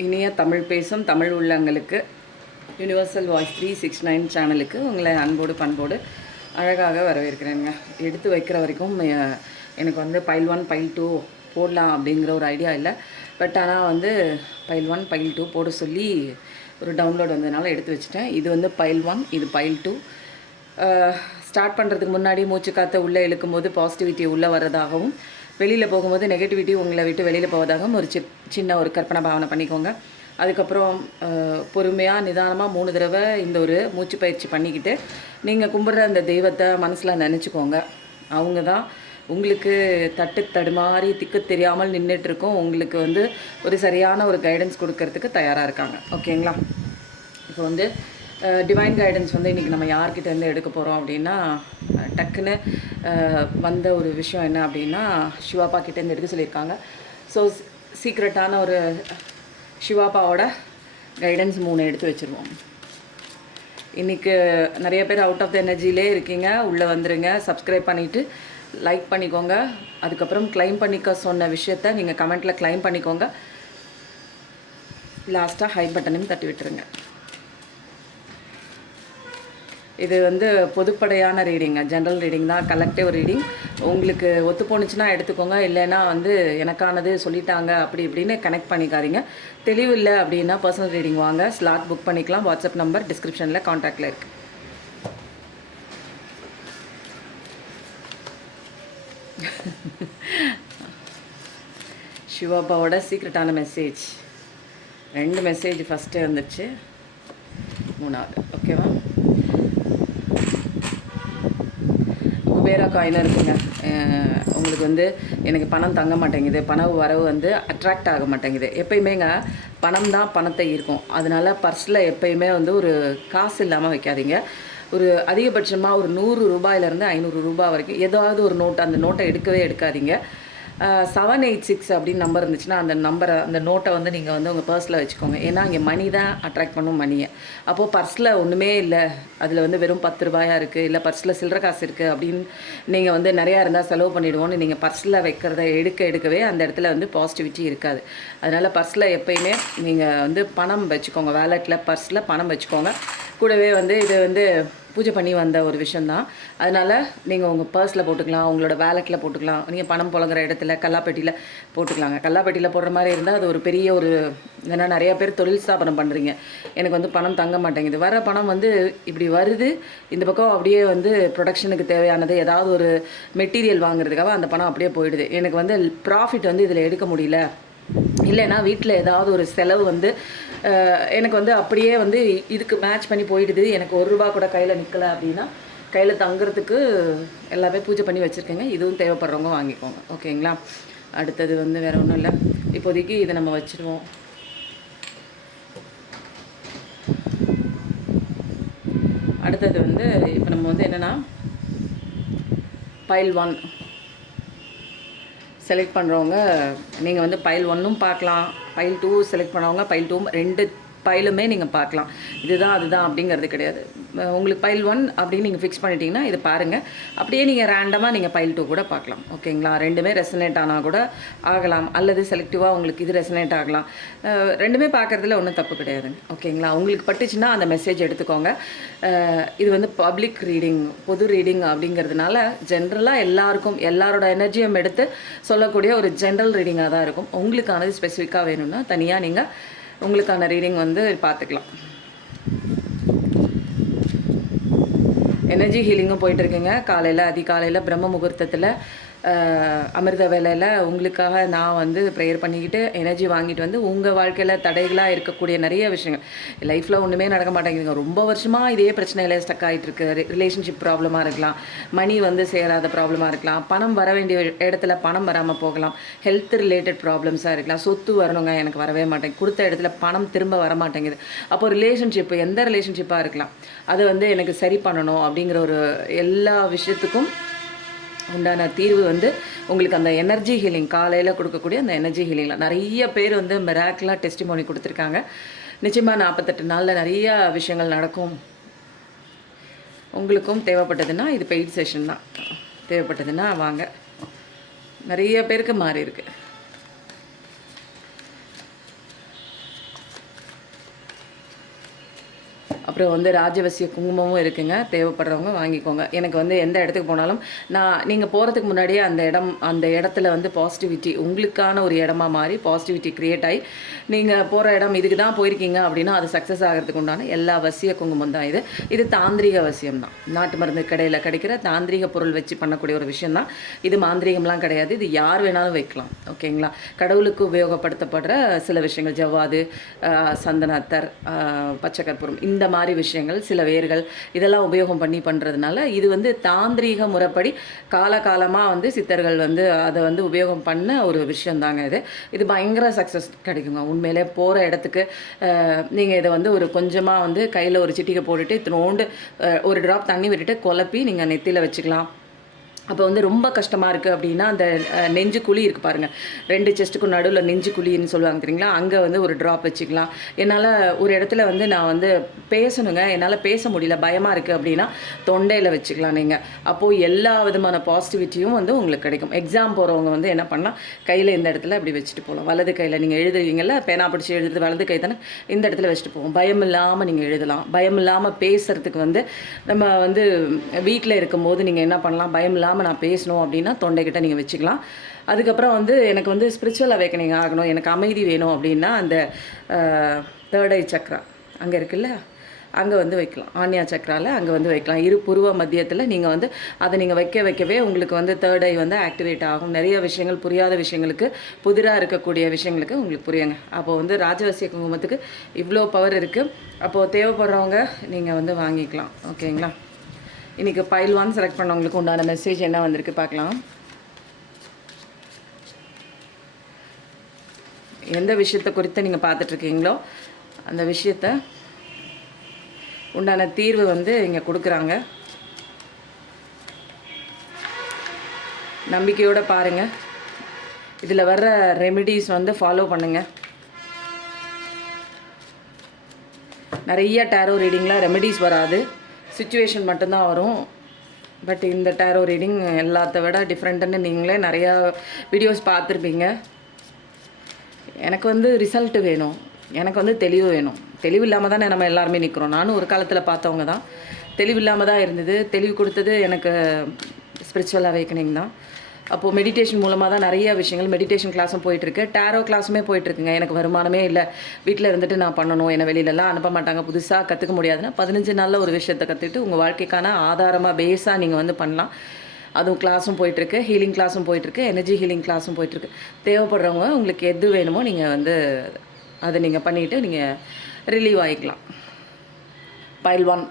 இனிய தமிழ் பேசும் தமிழ் உள்ளங்களுக்கு யுனிவர்சல் வாய்ஸ் 369 சேனலுக்கு உங்களை அன்போடு பண்போடு அழகாக வரவேற்கிறேங்க. எடுத்து வைக்கிற வரைக்கும் எனக்கு வந்து பைல் 1 பைல் 2 போடலாம் அப்படிங்கிற ஒரு ஐடியா இல்லை. பட் ஆனால் வந்து பைல் 1 பைல் 2 போட சொல்லி ஒரு டவுன்லோட் வந்ததுனால எடுத்து வச்சுட்டேன். இது வந்து பைல் 1, இது பைல் 2. ஸ்டார்ட் பண்ணுறதுக்கு முன்னாடி மூச்சு காற்றை உள்ளே இழுக்கும்போது பாசிட்டிவிட்டி உள்ளே வர்றதாகவும், வெளியில் போகும்போது நெகட்டிவிட்டி உங்களை விட்டு வெளியில் போவதாகவும் ஒரு சின்ன ஒரு கற்பனை பாவனை பண்ணிக்கோங்க. அதுக்கப்புறம் பொறுமையாக நிதானமாக 3 தடவை இந்த ஒரு மூச்சு பயிற்சி பண்ணிக்கிட்டு நீங்கள் கும்பிட்ற அந்த தெய்வத்தை மனசில் நினச்சிக்கோங்க. அவங்க தான் உங்களுக்கு தடுமாறி திக்கு தெரியாமல் நின்றுட்டுருக்கோம். உங்களுக்கு வந்து ஒரு சரியான ஒரு கைடன்ஸ் கொடுக்கறதுக்கு தயாராக இருக்காங்க. ஓகேங்களா? இப்போ வந்து டிவைன் கைடன்ஸ் வந்து இன்றைக்கி நம்ம யார்கிட்டேருந்து எடுக்க போகிறோம் அப்படின்னா, டக்குன்னு வந்த ஒரு விஷயம் என்ன அப்படின்னா, சிவாப்பா கிட்டேருந்து எடுக்க சொல்லியிருக்காங்க. ஸோ சீக்ரெட்டான ஒரு சிவாப்பாவோட கைடன்ஸ் 3 எடுத்து வச்சுருவோம். இன்றைக்கி நிறைய பேர் அவுட் ஆஃப் த எனர்ஜிலே இருக்கீங்க. உள்ளே வந்துடுங்க, சப்ஸ்கிரைப் பண்ணிவிட்டு லைக் பண்ணிக்கோங்க. அதுக்கப்புறம் கிளைம் பண்ணிக்க சொன்ன விஷயத்த நீங்கள் கமெண்ட்டில் கிளைம் பண்ணிக்கோங்க. லாஸ்ட்டாக ஹை பட்டனையும் தட்டி விட்டுருங்க. இது வந்து பொதுப்படையான ரீடிங்க, ஜென்ரல் ரீடிங் தான், கலெக்டிவ் ரீடிங். உங்களுக்கு ஒத்து போணுச்சுன்னா எடுத்துக்கோங்க, இல்லைன்னா வந்து எனக்கானது சொல்லிட்டாங்க அப்படி இப்படின்னு கனெக்ட் பண்ணிக்காதீங்க. தெளிவு இல்லை அப்படின்னா பர்சனல் ரீடிங் வாங்க, ஸ்லாட் புக் பண்ணிக்கலாம். வாட்ஸ்அப் நம்பர் டிஸ்கிரிப்ஷனில் காண்டாக்டில் இருக்குது. சிவாபாவோட சீக்ரெட்டான மெசேஜ் 2 மெசேஜ் ஃபஸ்ட்டு வந்துடுச்சு, 3வது ஓகேவா? குபேரா காயினாக இருக்குங்க. உங்களுக்கு வந்து எனக்கு பணம் தங்க மாட்டேங்குது, பண வரவு வந்து அட்ராக்ட் ஆக மாட்டேங்குது. எப்பயுமேங்க பணம் தான் பணத்தை ஈர்க்கும். அதனால் பர்ஸில் எப்பயுமே வந்து ஒரு காசு இல்லாமல் வைக்காதீங்க. ஒரு அதிகபட்சமாக ஒரு 100 ரூபாயிலேருந்து 500 ரூபாய் வரைக்கும் ஏதாவது ஒரு நோட், அந்த நோட்டை எடுக்காதீங்க. 786 அப்படின்னு நம்பர் இருந்துச்சுன்னா அந்த நோட்டை வந்து நீங்கள் வந்து உங்கள் பர்ஸில் வச்சுக்கோங்க. ஏன்னா இங்கே மணி தான் அட்ராக்ட் பண்ணும் மணியை. அப்போது பர்ஸில் ஒன்றுமே இல்லை, அதில் வந்து வெறும் 10 ரூபாயா இருக்குது, இல்லை பர்ஸில் சில்லற காசு இருக்குது அப்படின்னு நீங்கள் வந்து நிறையா இருந்தால் செலவு பண்ணிவிடுவோன்னு நீங்கள் பர்ஸில் வைக்கிறத எடுக்கவே அந்த இடத்துல வந்து பாசிட்டிவிட்டி இருக்காது. அதனால் பர்ஸில் எப்பயுமே நீங்கள் வந்து பணம் வச்சுக்கோங்க. வேலெட்டில் பர்ஸில் பணம் வச்சுக்கோங்க. கூடவே வந்து இது வந்து பூஜை பண்ணி வந்த ஒரு விஷயந்தான். அதனால் நீங்கள் உங்கள் பர்ஸில் போட்டுக்கலாம், உங்களோட வேலெட்டில் போட்டுக்கலாம், நீங்கள் பணம் புழங்குற இடத்துல கல்லாப்பெட்டியில் போட்டுக்கலாங்க. கல்லாப்பெட்டியில் போடுற மாதிரி இருந்தால் அது ஒரு பெரிய ஒரு, ஏன்னா நிறையா பேர் தொழில் ஸ்தாபனம் பண்ணுறீங்க, எனக்கு வந்து பணம் தங்க மாட்டேங்குது. வர பணம் வந்து இப்படி வருது, இந்த பக்கம் அப்படியே வந்து ப்ரொடக்ஷனுக்கு தேவையானது ஏதாவது ஒரு மெட்டீரியல் வாங்குறதுக்காக அந்த பணம் அப்படியே போயிடுது. எனக்கு வந்து ப்ராஃபிட் வந்து இதில் எடுக்க முடியல, இல்லைன்னா வீட்டில் ஏதாவது ஒரு செலவு வந்து எனக்கு வந்து அப்படியே வந்து இதுக்கு மேட்ச் பண்ணி போயிடுது, எனக்கு 1 ரூபா கூட கையில் நிற்கலை அப்படின்னா, கையில் தங்குறதுக்கு எல்லாமே பூஜை பண்ணி வச்சுருக்கேங்க. இதுவும் தேவைப்படுறவங்க வாங்கிக்கோங்க. ஓகேங்களா? அடுத்தது வந்து வேறு ஒன்றும் இல்லை, இப்போதைக்கு இதை நம்ம வச்சுருவோம். அடுத்தது வந்து இப்போ நம்ம வந்து என்னென்னா, பைல் 1 செலக்ட் பண்ணுறவங்க நீங்கள் வந்து பைல் 1ம் பார்க்கலாம், பைல் 2 செலக்ட் பண்ணுறவங்க பைல் 2 2 பைலுமே நீங்கள் பார்க்கலாம். இதுதான் அதுதான் அப்படிங்கிறது கிடையாது. உங்களுக்கு பைல் 1 அப்படின்னு நீங்கள் ஃபிக்ஸ் பண்ணிட்டீங்கன்னா இது பாருங்கள். அப்படியே நீங்கள் ரேண்டமாக நீங்கள் பைல் 2 கூட பார்க்கலாம். ஓகேங்களா? ரெண்டுமே ரெசனேட் ஆனால் கூட ஆகலாம், அல்லது செலக்டிவாக உங்களுக்கு இது ரெசனேட் ஆகலாம். ரெண்டுமே பார்க்குறதுல ஒன்றும் தப்பு கிடையாதுங்க. ஓகேங்களா? உங்களுக்கு பட்டுச்சுன்னா அந்த மெசேஜ் எடுத்துக்கோங்க. இது வந்து பப்ளிக் ரீடிங், பொது ரீடிங் அப்படிங்கிறதுனால ஜென்ரலாக எல்லாருக்கும் எல்லாரோட எனர்ஜியும் எடுத்து சொல்லக்கூடிய ஒரு ஜென்ரல் ரீடிங்காக தான் இருக்கும். உங்களுக்கானது ஸ்பெசிஃபிக்காக வேணும்னா தனியாக நீங்கள் உங்களுக்கான ரீடிங் வந்து பார்த்துக்கலாம். எனர்ஜி ஹீலிங்கும் போயிட்டுருக்குங்க. காலையில் அதிகாலையில் பிரம்ம முகூர்த்தத்தில் அமிர்த வேலையில் உங்களுக்காக நான் வந்து ப்ரேயர் பண்ணிக்கிட்டு எனர்ஜி வாங்கிட்டு வந்து உங்கள் வாழ்க்கையில் தடைகளாக இருக்கக்கூடிய நிறைய விஷயங்கள், லைஃப்பில் ஒன்றுமே நடக்க மாட்டேங்குதுங்க, ரொம்ப வருஷமாக இதே பிரச்சனையில் ஸ்டக் ஆகிட்டுருக்கு. ரிலேஷன்ஷிப் ப்ராப்ளமாக இருக்கலாம், மணி வந்து சேராத ப்ராப்ளமாக இருக்கலாம், பணம் வர வேண்டிய இடத்துல பணம் வராமல் போகலாம், ஹெல்த் ரிலேட்டட் ப்ராப்ளம்ஸாக இருக்கலாம், சொத்து வரணுங்க எனக்கு வரவே மாட்டேங்குது, கொடுத்த இடத்துல பணம் திரும்ப வர மாட்டேங்குது. அப்போது ரிலேஷன்ஷிப்பு எந்த ரிலேஷன்ஷிப்பாக இருக்கலாம், அது வந்து எனக்கு சரி பண்ணணும் அப்படிங்கிற ஒரு எல்லா விஷயத்துக்கும் உண்டான தீர்வு வந்து உங்களுக்கு அந்த எனர்ஜி ஹீலிங் காலையில் கொடுக்கக்கூடிய அந்த எனர்ஜி ஹீலிங்கில் நிறைய பேர் வந்து மிராக்கிளாக டெஸ்டிமோனி கொடுத்துருக்காங்க. நிச்சயமாக 48 நாளில் நிறைய விஷயங்கள் நடக்கும். உங்களுக்கும் தேவைப்பட்டதுன்னா இது பெய்ட் செஷன் தான், தேவைப்பட்டதுன்னா வாங்க. நிறைய பேருக்கு மாறி இருக்கு. அப்புறம் வந்து ராஜவசிய குங்குமமும் இருக்குங்க. தேவைப்படுறவங்க வாங்கிக்கோங்க. எனக்கு வந்து எந்த இடத்துக்கு போனாலும் நீங்கள் போகிறதுக்கு முன்னாடியே அந்த இடத்துல வந்து பாசிட்டிவிட்டி உங்களுக்கான ஒரு இடமா மாறி பாசிட்டிவிட்டி க்ரியேட் ஆகி நீங்கள் போகிற இடம் இதுக்கு தான் போயிருக்கீங்க அப்படின்னா அது சக்ஸஸ் ஆகிறதுக்கு உண்டான எல்லா வசிய குங்குமம் தான் இது. இது தாந்திரிக வசியம் தான். நாட்டு மருந்து கடையில் கிடைக்கிற தாந்திரிக பொருள் வச்சு பண்ணக்கூடிய ஒரு விஷயம் தான் இது. மாந்திரிகம்லாம் கிடையாது. இது யார் வேணாலும் வைக்கலாம். ஓகேங்களா? கடவுளுக்கு உபயோகப்படுத்தப்படுற சில விஷயங்கள், ஜவ்வாது, சந்தன அத்தர், பச்சை கற்பூரம், இந்த மாதிரி விஷயங்கள், சில வேர்கள், இதெல்லாம் உபயோகம் பண்ணி பண்ணுறதுனால இது வந்து தாந்திரீக முறைப்படி காலகாலமாக வந்து சித்தர்கள் வந்து அதை வந்து உபயோகம் பண்ண ஒரு விஷயந்தாங்க இது. இது பயங்கர சக்ஸஸ் கிடைக்குங்க. உண்மையிலே போகிற இடத்துக்கு நீங்கள் இதை வந்து ஒரு கொஞ்சமாக வந்து கையில் ஒரு சிட்டிகை போட்டுட்டு இத்தினோண்டு ஒரு ட்ராப் தண்ணி விட்டுட்டு குழப்பி நீங்கள் நெத்தியில் வச்சுக்கலாம். அப்போ வந்து ரொம்ப கஷ்டமாக இருக்குது அப்படின்னா அந்த நெஞ்சு குழி இருக்குது பாருங்கள், 2 செஸ்ட்டுக்கும் நடுவில் நெஞ்சு குழின்னு சொல்லுவாங்க தெரியுங்களா, அங்கே வந்து ஒரு ட்ராப் வச்சுக்கலாம். என்னால் ஒரு இடத்துல வந்து நான் வந்து பேசணுங்க, என்னால் பேச முடியல, பயமாக இருக்குது அப்படின்னா தொண்டையில் வச்சுக்கலாம் நீங்கள். அப்போது எல்லா விதமான பாசிட்டிவிட்டியும் வந்து உங்களுக்கு கிடைக்கும். எக்ஸாம் போகிறவங்க வந்து என்ன பண்ணலாம், கையில் இந்த இடத்துல அப்படி வச்சுட்டு போகலாம். வலது கையில் நீங்கள் எழுதுவீங்கள்ல, பேனா பிடிச்சி எழுதுறது வலது கை தானே, இந்த இடத்துல வச்சுட்டு போவோம். பயம் இல்லாமல் நீங்கள் எழுதலாம். பயம் இல்லாமல் பேசுகிறதுக்கு வந்து நம்ம வந்து வீட்டில் இருக்கும்போது நீங்கள் என்ன பண்ணலாம், பயம் இல்லாமல் நான் பேசணும் அப்படின்னா தொண்டைக்கிட்ட நீங்கள் வச்சுக்கலாம். அதுக்கப்புறம் வந்து எனக்கு வந்து ஸ்பிரிச்சுவல் அவேக்கனிங் ஆகணும், எனக்கு அமைதி வேணும் அப்படின்னா அந்த 3rd ஐ சக்ரா அங்கே இருக்குல்ல, அங்கே வந்து வைக்கலாம். ஆன்யா சக்ராவில் அங்கே வந்து வைக்கலாம். இரு புருவ மத்தியத்தில் நீங்கள் வந்து அதை நீங்கள் வைக்கவே உங்களுக்கு வந்து 3rd ஐ வந்து ஆக்டிவேட் ஆகும். நிறைய விஷயங்கள், புரியாத விஷயங்களுக்கு, புதிராக இருக்கக்கூடிய விஷயங்களுக்கு உங்களுக்கு புரியுங்க. அப்போது வந்து ராஜவசிய குங்குமத்துக்கு இவ்வளோ பவர் இருக்குது. அப்போது தேவைப்படுறவங்க நீங்கள் வந்து வாங்கிக்கலாம். ஓகேங்களா? இன்றைக்கி பைல் 1 செலக்ட் பண்ணவங்களுக்கு உண்டான மெசேஜ் என்ன வந்திருக்கு பார்க்கலாம். எந்த விஷயத்தை குறித்து நீங்கள் பார்த்துட்ருக்கீங்களோ அந்த விஷயத்தை உண்டான தீர்வு வந்து இங்கே கொடுக்குறாங்க. நம்பிக்கையோடு பாருங்கள். இதில் வர்ற ரெமிடிஸ் வந்து ஃபாலோ பண்ணுங்கள். நிறைய டேரோ ரீடிங்கில் ரெமிடிஸ் வராது, சிச்சுவேஷன் மட்டும்தான் வரும். பட் இந்த டேரோ ரீடிங் எல்லாத்த விட டிஃப்ரெண்ட்டுன்னு நீங்களே நிறையா வீடியோஸ் பார்த்துருப்பீங்க. எனக்கு வந்து ரிசல்ட்டு வேணும், எனக்கு வந்து தெளிவு வேணும். தெளிவு இல்லாமல் தானே நம்ம எல்லாருமே நிற்கிறோம். நானும் ஒரு காலத்தில் பார்த்தவங்க தான். தெளிவு இல்லாமல் தான் இருந்தது. தெளிவு கொடுத்தது எனக்கு ஸ்பிரிச்சுவல் அவேக்கனிங் தான். அப்போது மெடிடேஷன் மூலமாக தான் நிறைய விஷயங்கள், மெடிடேஷன் கிளாஸும் போயிட்டுருக்கு, டேரோ கிளாஸுமே போயிட்டுருக்குங்க. எனக்கு வருமானமே இல்லை, வீட்டில் இருந்துட்டு நான் பண்ணணும், என்னை வெளியிலலாம் அனுப்ப மாட்டாங்க, புதுசாக கற்றுக்க முடியாதுன்னா 15 நாளில் ஒரு விஷயத்தை கற்றுக்கிட்டு உங்கள் வாழ்க்கைக்கான ஆதாரமாக பேஸாக நீங்கள் வந்து பண்ணலாம். அதுவும் கிளாஸும் போயிட்டுருக்கு, ஹீலிங் கிளாஸும் போயிட்டுருக்கு, எனர்ஜி ஹீலிங் கிளாஸும் போயிட்டுருக்கு. தேவைப்படுறவங்க உங்களுக்கு எது வேணுமோ நீங்கள் வந்து அதை நீங்கள் பண்ணிவிட்டு நீங்கள் ரிலீவ் ஆகிக்கலாம். பைல் 1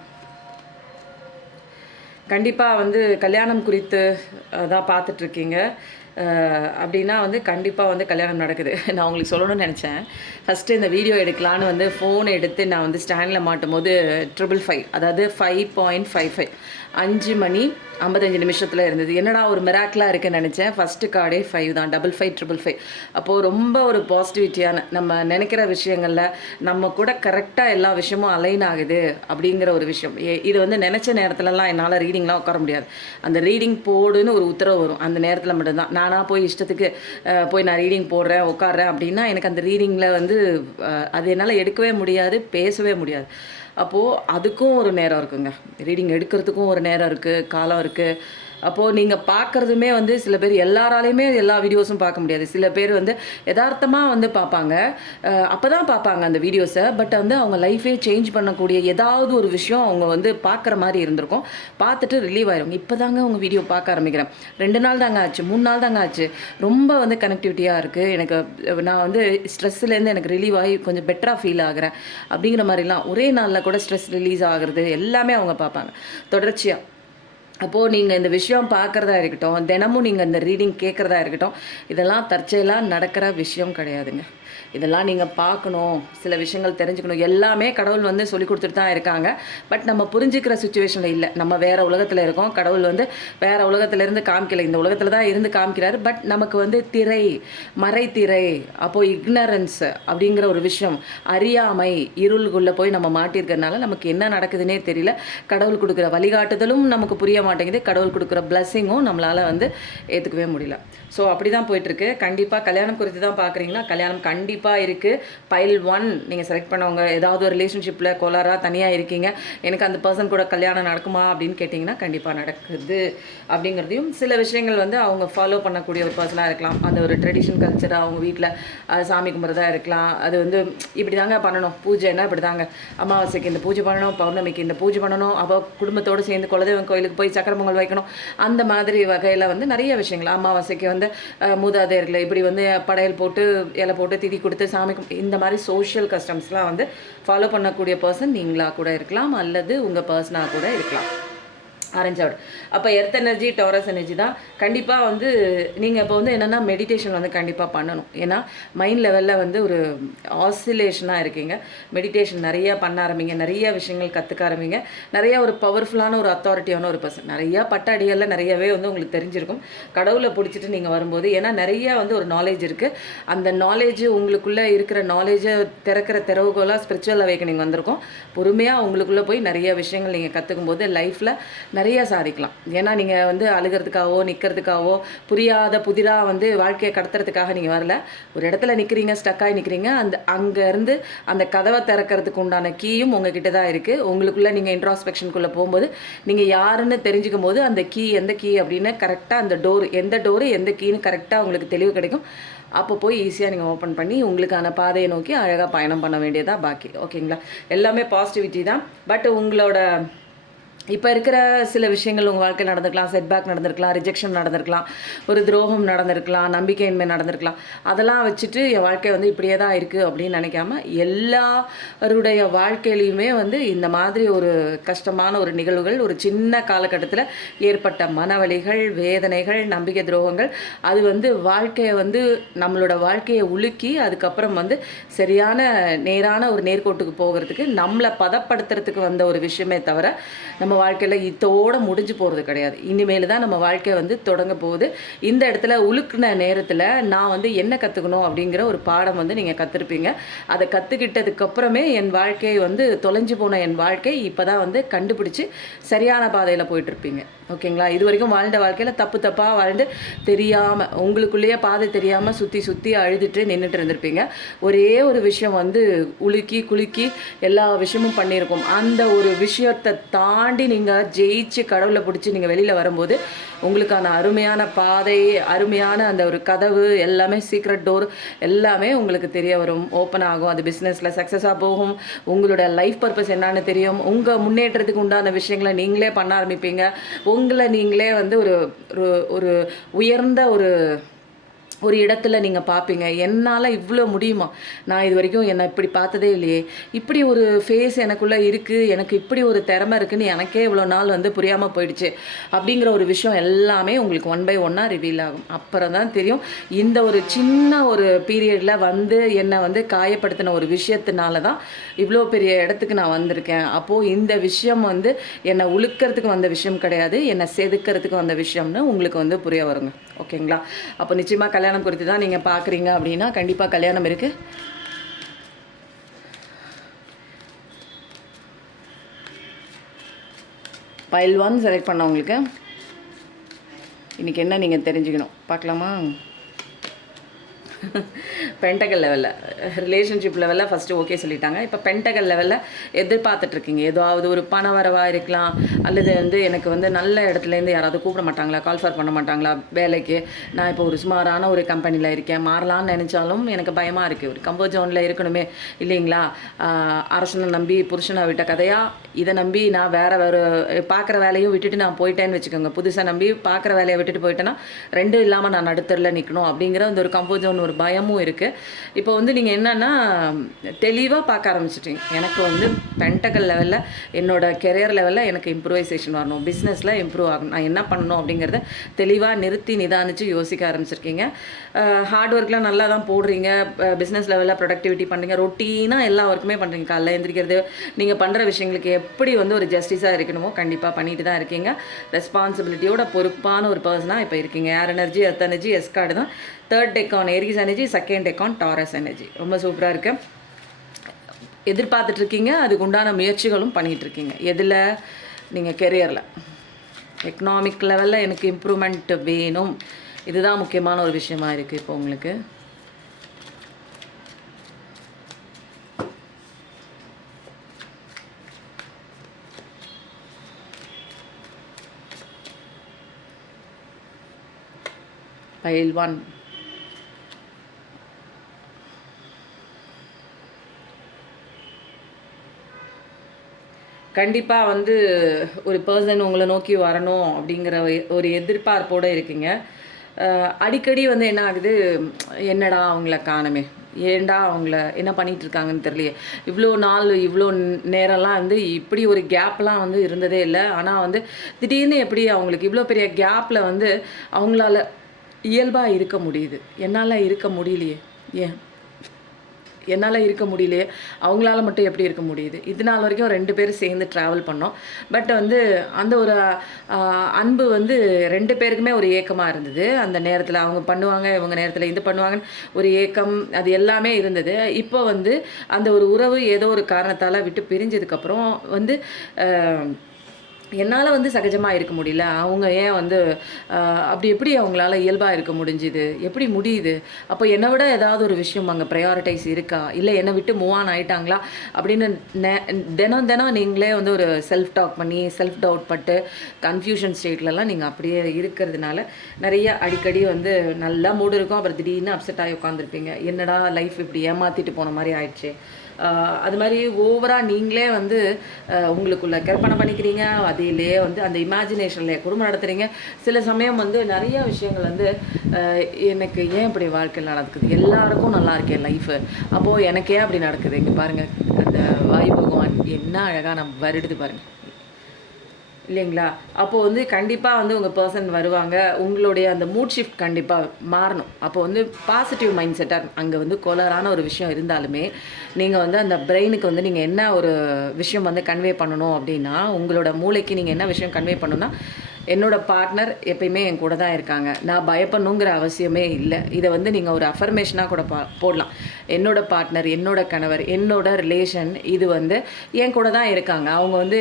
கண்டிப்பாக வந்து கல்யாணம் குறித்து தான் பார்த்துட்ருக்கீங்க அப்படின்னா வந்து கண்டிப்பாக வந்து கல்யாணம் நடக்குது. நான் உங்களுக்கு சொல்லணும்னு நினச்சேன். ஃபஸ்ட்டு இந்த வீடியோ எடுக்கலான்னு வந்து ஃபோன் எடுத்து நான் வந்து ஸ்டாண்டில் மாட்டும் போது 555, அதாவது 5.55 5 மணி 55 நிமிஷத்தில் இருந்தது. என்னடா ஒரு மிராக்கிளாக இருக்குன்னு நினச்சேன். ஃபஸ்ட்டு கார்டே 5 தான், 5555. அப்போது ரொம்ப ஒரு பாசிட்டிவிட்டியான, நம்ம நினைக்கிற விஷயங்களில் நம்ம கூட கரெக்டாக எல்லா விஷயமும் அலைன் ஆகுது அப்படிங்கிற ஒரு விஷயம். இது வந்து நினச்ச நேரத்துலலாம் என்னால் ரீடிங்லாம் உட்கார முடியாது. அந்த ரீடிங் போடுன்னு ஒரு உத்தரவு வரும், அந்த நேரத்தில் மட்டும்தான். நானாக போய் இஷ்டத்துக்கு போய் நான் ரீடிங் போடுறேன், உட்காடுறேன் அப்படின்னா எனக்கு அந்த ரீடிங்கில் வந்து அது என்னால் எடுக்கவே முடியாது, பேசவே முடியாது. அப்போது அதுக்கும் ஒரு நேரம் இருக்குங்க. ரீடிங் எடுக்கிறதுக்கும் ஒரு நேரம் இருக்குது, காலம் இருக்குது. அப்போது நீங்கள் பார்க்குறதுமே வந்து சில பேர் எல்லாராலையுமே எல்லா வீடியோஸும் பார்க்க முடியாது. சில பேர் வந்து யதார்த்தமாக வந்து பார்ப்பாங்க, அப்போ தான் பார்ப்பாங்க அந்த வீடியோஸை. பட் வந்து அவங்க லைஃபே சேஞ்ச் பண்ணக்கூடிய ஏதாவது ஒரு விஷயம் அவங்க வந்து பார்க்குற மாதிரி இருந்திருக்கும். பார்த்துட்டு ரிலீவ் ஆயிரும். இப்போ தாங்க உங்கள் வீடியோ பார்க்க ஆரம்பிக்கிறேன், 2 நாள் தாங்க ஆச்சு, 3 நாள் தாங்க ஆச்சு, ரொம்ப வந்து கனெக்டிவிட்டியாக இருக்குது எனக்கு, நான் வந்து ஸ்ட்ரெஸ்ஸுலேருந்து எனக்கு ரிலீவ் ஆகி கொஞ்சம் பெட்டராக ஃபீல் ஆகிறேன் அப்படிங்கிற மாதிரிலாம் ஒரே நாளில் கூட ஸ்ட்ரெஸ் ரிலீஸ் ஆகிறது எல்லாமே அவங்க பார்ப்பாங்க தொடர்ச்சியாக. அப்போது நீங்கள் இந்த விஷயம் பார்க்குறதா இருக்கட்டும், தினமும் நீங்கள் இந்த ரீடிங் கேட்குறதா இருக்கட்டும், இதெல்லாம் தற்செயலாக நடக்கிற விஷயம் கிடையாதுங்க. இதெல்லாம் நீங்கள் பார்க்கணும், சில விஷயங்கள் தெரிஞ்சுக்கணும். எல்லாமே கடவுள் வந்து சொல்லி கொடுத்துட்டு தான் இருக்காங்க. பட் நம்ம புரிஞ்சுக்கிற சுச்சுவேஷனில் இல்லை. நம்ம வேறு உலகத்தில் இருக்கோம், கடவுள் வந்து வேறு உலகத்துலேருந்து காமிக்கலை, இந்த உலகத்தில் தான் இருந்து காமிக்கிறாரு. பட் நமக்கு வந்து திரை, மறைத்திரை, அப்போது இக்னரன்ஸ் அப்படிங்கிற ஒரு விஷயம், அறியாமை, இருளுக்குள்ளே போய் நம்ம மாட்டியிருக்கிறதுனால நமக்கு என்ன நடக்குதுன்னே தெரியல. கடவுள் கொடுக்குற வழிகாட்டுதலும் நமக்கு புரிய மாட்டேங்குது, கடவுள் கொடுக்குற பிளஸ்ஸிங்கும் நம்மளால் வந்து ஏற்றுக்கவே முடியல. ஸோ அப்படி தான் போயிட்டுருக்கு. கண்டிப்பாக கல்யாணம் குறித்து தான் பார்க்குறீங்கன்னா கல்யாணம் கண்டிப்பாக கண்டிப்பாக இருக்குது. பைல் 1 நீங்கள் செலக்ட் பண்ணவங்க ஏதாவது ஒரு ரிலேஷன்ஷிப்பில் கோளாறாக தனியாக இருக்கீங்க, எனக்கு அந்த பர்சன் கூட கல்யாணம் நடக்குமா அப்படின்னு கேட்டிங்கன்னா கண்டிப்பாக நடக்குது. அப்படிங்கிறதையும் சில விஷயங்கள் வந்து அவங்க ஃபாலோ பண்ணக்கூடிய ஒரு பர்சனாக இருக்கலாம். அந்த ஒரு ட்ரெடிஷன் கல்ச்சராக அவங்க வீட்டில் சாமி கும்பிட்றதா இருக்கலாம். அது வந்து இப்படி தாங்க பண்ணணும், பூஜைன்னா இப்படி தாங்க, அமாவாசைக்கு இந்த பூஜை பண்ணணும், பௌர்ணமிக்கு இந்த பூஜை பண்ணணும், அப்போ குடும்பத்தோடு சேர்ந்து குலதெய்வம் கோயிலுக்கு போய் சக்கரை பொங்கல் வைக்கணும். அந்த மாதிரி வகையில் வந்து நிறைய விஷயங்கள், அமாவாசைக்கு வந்து மூதாதையர்களை இப்படி வந்து படையல் போட்டு இலை போட்டு திதி கொடுத்து சாமி இந்த மாதிரி சோஷியல் கஸ்டம்ஸ்லாம் வந்து ஃபாலோ பண்ணக்கூடிய பர்சன் நீங்களாக கூட இருக்கலாம், அல்லது உங்கள் பர்சனாக கூட இருக்கலாம். Orange out. அப்போ எர்த் எனர்ஜி, டாரஸ் எனர்ஜி தான் கண்டிப்பாக வந்து நீங்கள் இப்போ வந்து என்னென்னா மெடிடேஷன் வந்து கண்டிப்பாக பண்ணணும். ஏன்னா மைண்ட் லெவலில் வந்து ஒரு ஆசிலேஷனாக இருக்கீங்க. மெடிடேஷன் நிறையா பண்ண ஆரம்பிங்க, நிறைய விஷயங்கள் கற்றுக்க ஆரம்பிங்க. நிறையா ஒரு பவர்ஃபுல்லான ஒரு அத்தாரிட்டியான ஒரு பர்சன், நிறையா பட்ட அடிகளில் நிறையவே வந்து உங்களுக்கு தெரிஞ்சிருக்கும் கடவுளை பிடிச்சிட்டு நீங்கள் வரும்போது. ஏன்னா நிறையா வந்து ஒரு நாலேஜ் இருக்குது. அந்த நாலேஜ் உங்களுக்குள்ளே இருக்கிற நாலேஜை திறக்கிற திறவுகோலாக ஸ்பிரிச்சுவல் அவேக்கனிங் வந்திருக்கும். பொறுமையாக உங்களுக்குள்ளே போய் நிறைய விஷயங்கள் நீங்கள் கற்றுக்கும் போது லைஃப்பில் நிறைய சாதிக்கலாம். ஏன்னா நீங்கள் வந்து அழுகிறதுக்காகவோ நிற்கிறதுக்காகவோ புரியாத புதிராக வந்து வாழ்க்கையை கடத்துறதுக்காக நீங்கள் வரல. ஒரு இடத்துல நிற்கிறீங்க, ஸ்டக்காகி நிற்கிறீங்க, அங்கேருந்து அந்த கதவை திறக்கிறதுக்கு உண்டான கீயும் உங்ககிட்ட தான் இருக்குது. உங்களுக்குள்ளே நீங்கள் இன்ட்ராஸ்பெக்ஷனுக்குள்ளே போகும்போது நீங்கள் யாருன்னு தெரிஞ்சுக்கும் போது அந்த கீ எந்த கீ அப்படின்னு கரெக்டாக அந்த எந்த டோரு எந்த கீன்னு கரெக்டாக உங்களுக்கு தெளிவு கிடைக்கும். அப்போ போய் ஈஸியாக நீங்கள் ஓப்பன் பண்ணி உங்களுக்கான பாதையை நோக்கி அழகாக பயணம் பண்ண வேண்டியதாக பாக்கி. ஓகேங்களா? எல்லாமே பாசிட்டிவிட்டி தான். பட் உங்களோட இப்போ இருக்கிற சில விஷயங்கள் உங்கள் வாழ்க்கையில் நடந்திருக்கலாம், செட்பேக் நடந்திருக்கலாம், ரிஜெக்ஷன் நடந்திருக்கலாம், ஒரு துரோகம் நடந்திருக்கலாம், நம்பிக்கையின்மை நடந்திருக்கலாம். அதெல்லாம் வச்சுட்டு என் வாழ்க்கை வந்து இப்படியே தான் இருக்குது அப்படின்னு நினைக்காம எல்லாருடைய வாழ்க்கையிலையுமே வந்து இந்த மாதிரி ஒரு கஷ்டமான ஒரு நிகழ்வுகள், ஒரு சின்ன காலகட்டத்தில் ஏற்பட்ட மனவலிகள், வேதனைகள், நம்பிக்கை துரோகங்கள், அது வந்து வாழ்க்கையை வந்து நம்மளோட வாழ்க்கையை உலுக்கி அதுக்கப்புறம் வந்து சரியான நேரான ஒரு நேர்கோட்டுக்கு போகிறதுக்கு நம்மளை பதப்படுத்துறதுக்கு வந்த ஒரு விஷயமே தவிர நம்ம வாழ்க்கையில் இதோடு முடிஞ்சு போகிறது கிடையாது. இனிமேல் தான் நம்ம வாழ்க்கை வந்து தொடங்க போகுது. இந்த இடத்துல உழுக்குன நேரத்தில் நான் வந்து என்ன கற்றுக்கணும் அப்படிங்கிற ஒரு பாடம் வந்து நீங்கள் கற்றுருப்பீங்க. அதை கற்றுக்கிட்டதுக்கப்புறமே என் வாழ்க்கை வந்து தொலைஞ்சு போன என் வாழ்க்கை இப்போ தான் வந்து கண்டுபிடிச்சி சரியான பாதையில் போயிட்டுருப்பீங்க. ஓகேங்களா? இது வரைக்கும் வாழ்ந்த வாழ்க்கையில் தப்பாக வாழ்ந்து தெரியாமல் உங்களுக்குள்ளேயே பாதை தெரியாமல் சுற்றி அழுதுட்டு நின்றுட்டு இருந்திருப்பீங்க. ஒரே ஒரு விஷயம் வந்து உலுக்கி குலுக்கி எல்லா விஷயமும் பண்ணியிருக்கோம். அந்த ஒரு விஷயத்தை தாண்டி நீங்கள் ஜெயிச்சு கடவுளை பிடிச்சி நீங்கள் வெளியில் வரும்போது உங்களுக்கான அருமையான பாதை, அருமையான அந்த ஒரு கதவு எல்லாமே, சீக்ரெட் டோர் எல்லாமே உங்களுக்கு தெரிய வரும், ஓப்பன் ஆகும். அது பிஸ்னஸில் சக்ஸஸாக போகும். உங்களோட லைஃப் பர்பஸ் என்னன்னு தெரியும். உங்கள் முன்னேற்றத்துக்கு உண்டான விஷயங்களை நீங்களே பண்ண ஆரம்பிப்பீங்க. உங்களை நீங்களே வந்து ஒரு உயர்ந்த ஒரு இடத்துல நீங்கள் பார்ப்பீங்க. என்னால் இவ்வளோ முடியுமா? நான் இது வரைக்கும் என்னை இப்படி பார்த்ததே இல்லையே, இப்படி ஒரு ஃபேஸ் எனக்குள்ளே இருக்குது, எனக்கு இப்படி ஒரு திறமை இருக்குதுன்னு எனக்கே இவ்வளோ நாள் வந்து புரியாமல் போயிடுச்சு அப்படிங்கிற ஒரு விஷயம் எல்லாமே உங்களுக்கு 1 by 1 ரிவீல் ஆகும். அப்புறம் தான் தெரியும் இந்த ஒரு சின்ன ஒரு பீரியடில் வந்து என்னை வந்து காயப்படுத்தின ஒரு விஷயத்தினால தான் இவ்வளோ பெரிய இடத்துக்கு நான் வந்திருக்கேன். அப்போது இந்த விஷயம் வந்து என்னை உழுக்கிறதுக்கு வந்த விஷயம் கிடையாது, என்னை செதுக்கிறதுக்கு வந்த விஷயம்னு உங்களுக்கு வந்து புரிய வருங்க. ஓகேங்களா? அப்போ நிச்சயமாக கல்யாணம் குறித்து தான் நீங்கள் பார்க்குறீங்க அப்படின்னா கண்டிப்பாக கல்யாணம் இருக்குது. பைல் 1 செலக்ட் பண்ணவங்களுக்கு இன்றைக்கி என்ன நீங்கள் தெரிஞ்சுக்கணும் பார்க்கலாமா? பென்டகல் லெவலில், ரிலேஷன்ஷிப் லெவலில் ஃபஸ்ட்டு ஓகே சொல்லிட்டாங்க. இப்போ பென்டகல் லெவலில் எதிர்பார்த்துட்ருக்கீங்க. ஏதாவது ஒரு பண வரவாக இருக்கலாம், அல்லது வந்து எனக்கு வந்து நல்ல இடத்துலேருந்து யாராவது கூப்பிட மாட்டாங்களா, கால்ஃபார் பண்ண மாட்டாங்களா வேலைக்கு. நான் இப்போ ஒரு சுமாரான ஒரு கம்பெனியில் இருக்கேன், மாறலான்னு நினச்சாலும் எனக்கு பயமாக இருக்குது. ஒரு கம்ஃபர்ட் ஜோனில் இருக்கணுமே இல்லைங்களா? அரசனை நம்பி புருஷனை விட்ட கதையாக இதை நம்பி நான் வேறு பார்க்குற வேலையும் விட்டுட்டு நான் போயிட்டேன்னு வச்சுக்கோங்க. புதுசாக நம்பி பார்க்குற வேலையை விட்டுட்டு போயிட்டேன்னா 2 இல்லாமல் நான் நடுத்தரில் நிற்கணும் அப்படிங்கிற அந்த ஒரு கம்ஃபர்ட் ஜோன் ஒரு பயமும் இருக்குது. இப்போ வந்து நீங்கள் என்னன்னா தெளிவாக பார்க்க ஆரம்பிச்சிட்டிங்க. எனக்கு வந்து பென்டகல் லெவலில் என்னோட கெரியர் லெவலில் எனக்கு இம்ப்ரூவைசேஷன் வரணும், பிஸ்னஸில் இம்ப்ரூவ் ஆகணும், நான் என்ன பண்ணணும் அப்படிங்கிறத தெளிவாக நிறுத்தி நிதானித்து யோசிக்க ஆரம்பிச்சிருக்கீங்க. ஹார்ட் ஒர்க்லாம் நல்லா தான் போடுறீங்க, பிஸ்னஸ் லெவலில் ப்ரொடக்டிவிட்டி பண்ணுறீங்க, ரொட்டீனாக எல்லா ஒர்க்குமே பண்ணுறீங்க. காலைல எழுந்திரிக்கிறது, நீங்கள் பண்ணுற விஷயங்களுக்கு எப்படி வந்து ஒரு ஜஸ்டிஸாக இருக்கணுமோ கண்டிப்பாக பண்ணிட்டு தான் இருக்கீங்க. ரெஸ்பான்சிபிலிட்டியோட பொறுப்பான ஒரு பர்சனாக இப்போ இருக்கீங்க. Air energy, earth energy, ace card தான். 3rd decan Aries energy, 2nd decan Taurus energy. ரொம்ப சூப்பராக இருக்கு. எதிர்பார்த்துட்ருக்கீங்க, அதுக்கு உண்டான முயற்சிகளும் பண்ணிகிட்ருக்கீங்க. எதில்? நீங்கள் கெரியரில், எக்கனாமிக் லெவலில் எனக்கு இம்ப்ரூவ்மெண்ட் வேணும், இதுதான் முக்கியமான ஒரு விஷயமா இருக்குது இப்போ உங்களுக்கு. பயில்வான். கண்டிப்பாக வந்து ஒரு பர்சன் உங்களை நோக்கி வரணும் அப்படிங்கிற ஒரு எதிர்பார்ப்போடு இருக்கீங்க. அடிக்கடி வந்து என்ன ஆகுது, என்னடா அவங்கள காணுமே, ஏன்டா அவங்கள என்ன பண்ணிகிட்ருக்காங்கன்னு தெரியலையே, இவ்வளோ நாள் இவ்வளோ நேரம்லாம் வந்து இப்படி ஒரு கேப்லாம் வந்து இருந்ததே இல்லை. ஆனால் வந்து திடீர்னு எப்படி அவங்களுக்கு இவ்வளோ பெரிய கேப்பில் வந்து அவங்களால இயல்பாக இருக்க முடியுது, என்னால் இருக்க முடியலையே, ஏன் என்னால் இருக்க முடியலையே, அவங்களால மட்டும் எப்படி இருக்க முடியுது? இது நாள் வரைக்கும் 2 பேரும் சேர்ந்து ட்ராவல் பண்ணோம். பட் வந்து அந்த ஒரு அன்பு வந்து 2 பேருக்குமே ஒரு ஏக்கமாக இருந்தது. அந்த நேரத்தில் அவங்க பண்ணுவாங்க, இவங்க நேரத்தில் இது பண்ணுவாங்கன்னு ஒரு ஏக்கம், அது எல்லாமே இருந்தது. இப்போ வந்து அந்த ஒரு உறவு ஏதோ ஒரு காரணத்தால் விட்டு பிரிஞ்சதுக்கப்புறம் வந்து என்னால் வந்து சகஜமாக இருக்க முடியல. அவங்க ஏன் வந்து அப்படி எப்படி அவங்களால இயல்பாக இருக்க முடிஞ்சுது? எப்படி முடியுது? அப்போ என்னை விட ஏதாவது ஒரு விஷயம் அங்கே ப்ரையாரிட்டைஸ் இருக்கா? இல்லை என்னை விட்டு மூவ் ஆன் ஆகிட்டாங்களா? அப்படின்னு தினம் தினம் நீங்களே வந்து ஒரு செல்ஃப் டாக் பண்ணி, செல்ஃப் டவுட் பட்டு, கன்ஃபியூஷன் ஸ்டேட்லலாம் நீங்கள் அப்படியே இருக்கிறதுனால நிறைய அடிக்கடி வந்து நல்லா மூடு இருக்கும். அப்புறம் திடீர்னு அப்செட் ஆகி உட்காந்துருப்பீங்க. என்னடா லைஃப் இப்படி ஏமாற்றிட்டு போன மாதிரி ஆயிடுச்சு. அது மாதிரி ஓவராக நீங்களே வந்து உங்களுக்குள்ளே கற்பனை பண்ணிக்கிறீங்க. அதிலே வந்து அந்த இமேஜினேஷனில் குடும்பம் நடத்துகிறீங்க. சில சமயம் வந்து நிறைய விஷயங்கள் வந்து எனக்கு ஏன் இப்படி வாழ்க்கையில் நடக்குது, எல்லாருக்கும் நல்லா இருக்கேன் லைஃபு, அப்போது எனக்கு ஏன் அப்படி நடக்குது? இங்கே பாருங்கள், அந்த வாயு பகவான் என்ன அழகாக நம்ம வருடுது பாருங்கள், இல்லைங்களா? அப்போது வந்து கண்டிப்பாக வந்து உங்கள் பர்சன் வருவாங்க. உங்களுடைய அந்த மூட் ஷிஃப்ட் கண்டிப்பாக மாறணும். அப்போ வந்து பாசிட்டிவ் மைண்ட் செட்டாக அங்கே வந்து கோளாறான ஒரு விஷயம் இருந்தாலுமே நீங்கள் வந்து அந்த பிரெயினுக்கு வந்து நீங்கள் என்ன ஒரு விஷயம் வந்து கன்வே பண்ணணும் அப்படின்னா, உங்களோட மூளைக்கு நீங்கள் என்ன விஷயம் கன்வே பண்ணணும்னா, என்னோடய பார்ட்னர் எப்பயுமே என் கூட தான் இருக்காங்க, நான் பயப்படணுங்கிற அவசியமே இல்லை. இதை வந்து நீங்கள் ஒரு அஃபர்மேஷனாக கூட போடலாம். என்னோடய பார்ட்னர், என்னோட கணவர், என்னோட ரிலேஷன் இது வந்து என் கூட தான் இருக்காங்க. அவங்க வந்து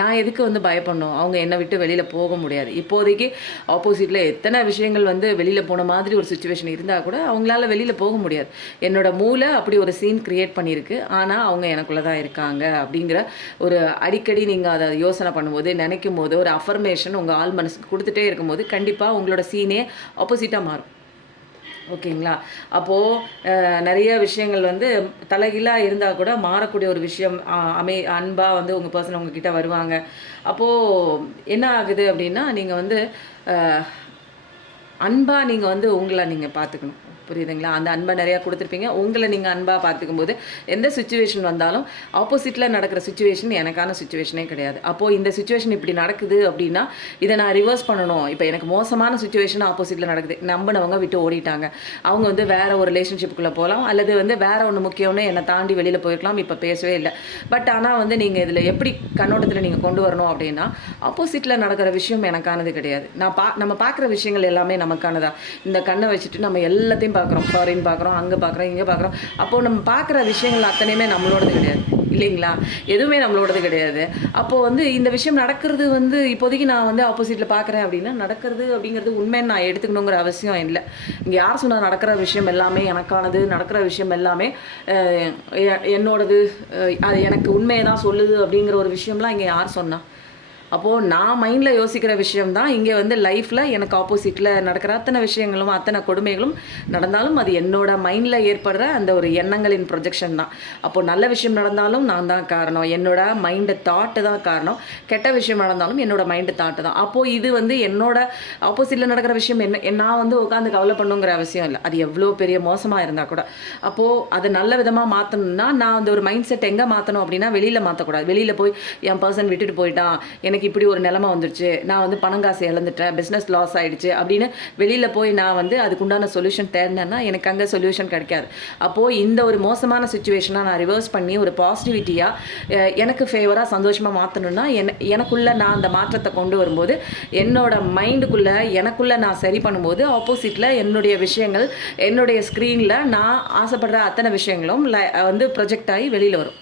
நான் எதுக்கு வந்து பயப்படணும்? அவங்க என்னை விட்டு வெளியில் போக முடியாது. இப்போதைக்கு ஆப்போசிட்டில் எத்தனை விஷயங்கள் வந்து வெளியில் போன மாதிரி ஒரு சுச்சுவேஷன் இருந்தால் கூட அவங்களால வெளியில் போக முடியாது. என்னோடய மூளை அப்படி ஒரு சீன் க்ரியேட் பண்ணியிருக்கு. ஆனால் அவங்க எனக்குள்ளே தான் இருக்காங்க அப்படிங்கிற ஒரு அடிக்கடி நீங்கள் அதை யோசனை பண்ணும்போது, நினைக்கும் போது, ஒரு அஃபர்மேஷன் உங்கள் ஆள் மனசுக்கு கொடுத்துட்டே இருக்கும்போது கண்டிப்பாக உங்களோட சீனே ஆப்போசிட்டாக மாறும். ஓகேங்களா? அப்போது நிறைய விஷயங்கள் வந்து தலைகீழாக இருந்தால் கூட மாறக்கூடிய ஒரு விஷயம் அன்பாக வந்து உங்கள் பர்சன் உங்ககிட்ட வருவாங்க. அப்போது என்ன ஆகுது அப்படின்னா, நீங்கள் வந்து அன்பாக நீங்கள் வந்து உங்களை நீங்கள் பார்த்துக்கணும். புரியுதுங்களா? அந்த அன்பை நிறையா கொடுத்துருப்பீங்க. உங்களை நீங்கள் அன்பாக பார்த்துக்கும் போது எந்த சுச்சுவேஷன் வந்தாலும் ஆப்போசிட்டில் நடக்கிற சுச்சுவேஷன் எனக்கான சுச்சுவேஷனே கிடையாது. அப்போது இந்த சுச்சுவேஷன் இப்படி நடக்குது அப்படின்னா இதை நான் ரிவர்ஸ் பண்ணணும். இப்போ எனக்கு மோசமான சுச்சுவேஷன் ஆப்போசிட்டில் நடக்குது, நம்பினவங்க விட்டு ஓடிட்டாங்க, அவங்க வந்து வேறு ஒரு ரிலேஷன்ஷிப்புக்குள்ளே போகலாம், அல்லது வந்து வேறு ஒன்று முக்கியம்னு என்னை தாண்டி வெளியில் போயிருக்கலாம், இப்போ பேசவே இல்லை. பட் ஆனால் வந்து நீங்கள் இதில் எப்படி கண்ணோட்டத்தில் நீங்கள் கொண்டு வரணும் அப்படின்னா, ஆப்போசிட்டில் நடக்கிற விஷயம் எனக்கானது கிடையாது. நம்ம பார்க்குற விஷயங்கள் எல்லாமே நமக்கானதா. இந்த கண்ணை வச்சுட்டு நம்ம எல்லாத்தையும் பார்க்குறோம், ஃபாரின் பார்க்குறோம், அங்கே பார்க்குறோம், இங்கே பார்க்குறோம். அப்போது நம்ம பார்க்குற விஷயங்கள் அத்தனையுமே நம்மளோடது கிடையாது, இல்லைங்களா? எதுவுமே நம்மளோடது கிடையாது. அப்போது வந்து இந்த விஷயம் நடக்கிறது வந்து இப்போதைக்கு நான் வந்து ஆப்போசிட்டில் பார்க்குறேன் அப்படின்னா, நடக்கிறது அப்படிங்கிறது உண்மைன்னு நான் எடுத்துக்கணுங்கிற அவசியம் இல்லை. இங்கே யார் சொன்னால் நடக்கிற விஷயம் எல்லாமே எனக்கானது, நடக்கிற விஷயம் எல்லாமே என்னோடது, அது எனக்கு உண்மையை தான் சொல்லுது அப்படிங்கிற ஒரு விஷயம்லாம் இங்கே யார் சொன்னால்? அப்போது நான் மைண்டில் யோசிக்கிற விஷயம் தான் இங்கே வந்து லைஃப்பில் எனக்கு ஆப்போசிட்டில் நடக்கிற அத்தனை விஷயங்களும் அத்தனை கொடுமைகளும் நடந்தாலும் அது என்னோட மைண்டில் ஏற்படுற அந்த ஒரு எண்ணங்களின் ப்ரொஜெக்ஷன் தான். அப்போது நல்ல விஷயம் நடந்தாலும் நான் தான் காரணம், என்னோட மைண்டு தாட்டு தான் காரணம். கெட்ட விஷயம் நடந்தாலும் என்னோட மைண்டு தாட்டு தான். அப்போது இது வந்து என்னோட ஆப்போசிட்டில் நடக்கிற விஷயம் நான் வந்து உட்காந்து கவலை பண்ணுங்கிற அவசியம் இல்லை, அது எவ்வளோ பெரிய மோசமாக இருந்தால் கூட. அப்போது அதை நல்ல விதமாக மாற்றணும்னா நான் அந்த ஒரு மைண்ட் செட் எங்கே மாற்றணும் அப்படின்னா, வெளியில் மாற்றக்கூடாது. வெளியில் போய் என் பர்சன் விட்டுட்டு போயிட்டான், எனக்கு இப்படி ஒரு நிலைமை வந்துருச்சு, நான் வந்து பணம் காசு இழந்துட்டேன், பிஸ்னஸ் லாஸ் ஆகிடுச்சு அப்படின்னு வெளியில் போய் நான் வந்து அதுக்குண்டான சொல்யூஷன் தேடினேன்னா எனக்கு அங்கே சொல்யூஷன் கிடைக்காது. அப்போது இந்த ஒரு மோசமான சுச்சுவேஷனாக நான் ரிவர்ஸ் பண்ணி ஒரு பாசிட்டிவிட்டியாக எனக்கு ஃபேவராக சந்தோஷமாக மாற்றணுன்னா எனக்குள்ளே நான் அந்த மாற்றத்தை கொண்டு வரும்போது, என்னோட மைண்டுக்குள்ளே எனக்குள்ளே நான் சரி பண்ணும்போது ஆப்போசிட்டில் என்னுடைய விஷயங்கள் என்னுடைய ஸ்க்ரீனில் நான் ஆசைப்படுற அத்தனை விஷயங்களும் வந்து ப்ரொஜெக்ட் ஆகி வெளியில் வரும்.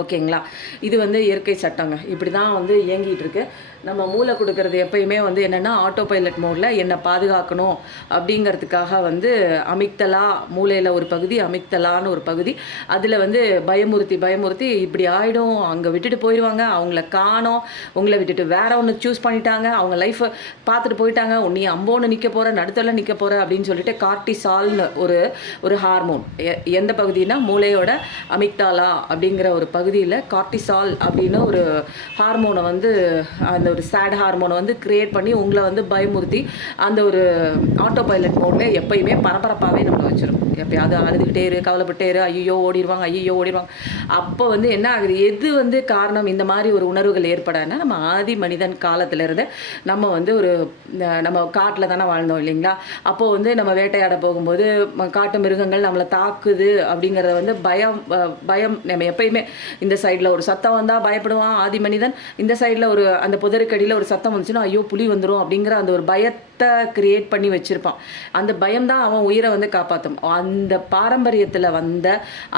ஓகேங்களா? இது வந்து இயற்கை சட்டங்க. இப்படி தான் வந்து இயங்கிட்டு இருக்கு. நம்ம மூளை குடுக்குறது எப்பயுமே வந்து என்னென்னா, ஆட்டோ பைலட் மோட்ல என்ன பாதுகாக்கணும் அப்படிங்கிறதுக்காக வந்து அமிக்தலா மூளையில ஒரு பகுதி, அமிக்தலான்னு ஒரு பகுதி. அதில வந்து பயமுறுத்தி, பயமுறுத்தி இப்படி ஆயிடும், அங்க விட்டுட்டு போயிருவாங்க, அவங்கள காணோம், உங்கள விட்டுட்டு வேற ஒண்ணு சூஸ் பண்ணிட்டாங்க, அவங்க லைஃப பார்த்துட்டு போயிட்டாங்க, நீ அம்போன்னு நிக்க போற, நடுத்தெருவுல நிக்க போற அப்படின்னு சொல்லிட்டு கார்ட்டிசால்னு ஒரு ஒரு ஹார்மோன். எந்த பகுதினா மூளையோட அமிக்டாலா அப்படிங்கிற ஒரு பகுதியில் கார்ட்டிசால் அப்படின்னு ஒரு ஹார்மோனை வந்து அந்த ஒரு சேட் ஹார்மோனை வந்து கிரியேட் பண்ணி உங்களை வந்து பயமுறுத்தி அந்த ஒரு ஆட்டோ பைலட் மோடில் எப்பயுமே பரபரப்பாகவே நம்மளை வச்சிடும். எப்பயாவது அழுதுகிட்டே இரு, கவலைப்பட்டே இரு, ஐயோ ஓடிடுவாங்க, ஐயோ ஓடிடுவாங்க. அப்போ வந்து என்ன ஆகுது, எது வந்து காரணம் இந்த மாதிரி ஒரு உணர்வுகள் ஏற்படாதுன்னா, நம்ம ஆதி மனிதன் காலத்திலேருந்து நம்ம வந்து ஒரு நம்ம காட்டில் தானே வாழ்ந்தோம் இல்லைங்களா? அப்போது வந்து நம்ம வேட்டையாட போகும்போது காட்டு மிருகங்கள் நம்மளை தாக்குது அப்படிங்கிறத வந்து பயம் நம்ம எப்பயுமே இந்த சைடில் ஒரு சத்தம் வந்தால் பயப்படுவான் ஆதி மனிதன், இந்த சைடில் ஒரு அந்த புதருக்கடியில் ஒரு சத்தம் வந்துச்சுன்னா ஐயோ புலி வந்துடும் அப்படிங்கிற அந்த ஒரு பயத்தை கிரியேட் பண்ணி வச்சுருப்பான். அந்த பயம்தான் அவன் உயிரை வந்து காப்பாற்றும். அந்த பாரம்பரியத்தில் வந்த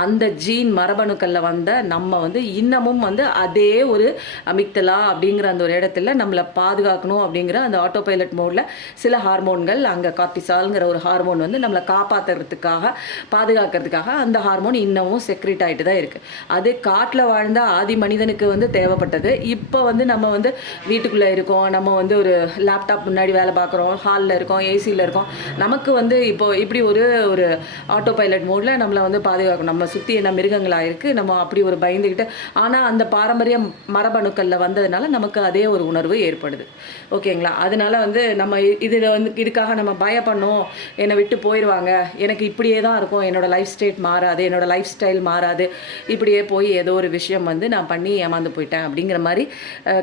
அந்த ஜீன் மரபணுக்களில் வந்த நம்ம வந்து இன்னமும் வந்து அதே ஒரு அமிக்தலா அப்படிங்கிற அந்த ஒரு இடத்துல நம்மளை பாதுகாக்கணும் அப்படிங்கிற அந்த ஆட்டோ பைலட் மோடில் சில ஹார்மோன்கள் அங்கே கார்ட்டிசால்ங்கிற ஒரு ஹார்மோன் வந்து நம்மளை காப்பாற்றுறதுக்காக பாதுகாக்கிறதுக்காக அந்த ஹார்மோன் இன்னமும் செக்ரேட் ஆகிட்டு தான் இருக்குது. அது காட்டில் வாழ்ந்த ஆதி மனிதனுக்கு வந்து தேவைப்பட்டது. இப்போ வந்து நம்ம வந்து வீட்டுக்குள்ளே இருக்கோம், நம்ம வந்து ஒரு லேப்டாப் முன்னாடி வேலை பார்க்குறோம், ஹாலில் இருக்கோம், ஏசியில் இருக்கோம். நமக்கு வந்து இப்போ இப்படி ஒரு ஒரு ஆட்டோ பைலட் மோடில் நம்மளை வந்து பாதுகாக்கணும். நம்ம சுற்றி என்ன மிருகங்களாக இருக்குது, நம்ம அப்படி ஒரு பயந்துக்கிட்டு, ஆனால் அந்த பாரம்பரிய மரபணுக்களில் வந்ததுனால நமக்கு அதே ஒரு உணர்வு ஏற்படுது. ஓகேங்களா? அதனால வந்து நம்ம இதில் வந்து இதுக்காக நம்ம பயப்படணும், என்னை விட்டு போயிடுவாங்க, எனக்கு இப்படியே தான் இருக்கும், என்னோடய லைஃப் ஸ்டைல் மாறாது, என்னோடய லைஃப் ஸ்டைல் மாறாது, இப்படியே போய் ஏதோ ஒரு விஷயம் வந்து நான் பண்ணி ஏமாந்து போயிட்டேன் அப்படிங்கிற மாதிரி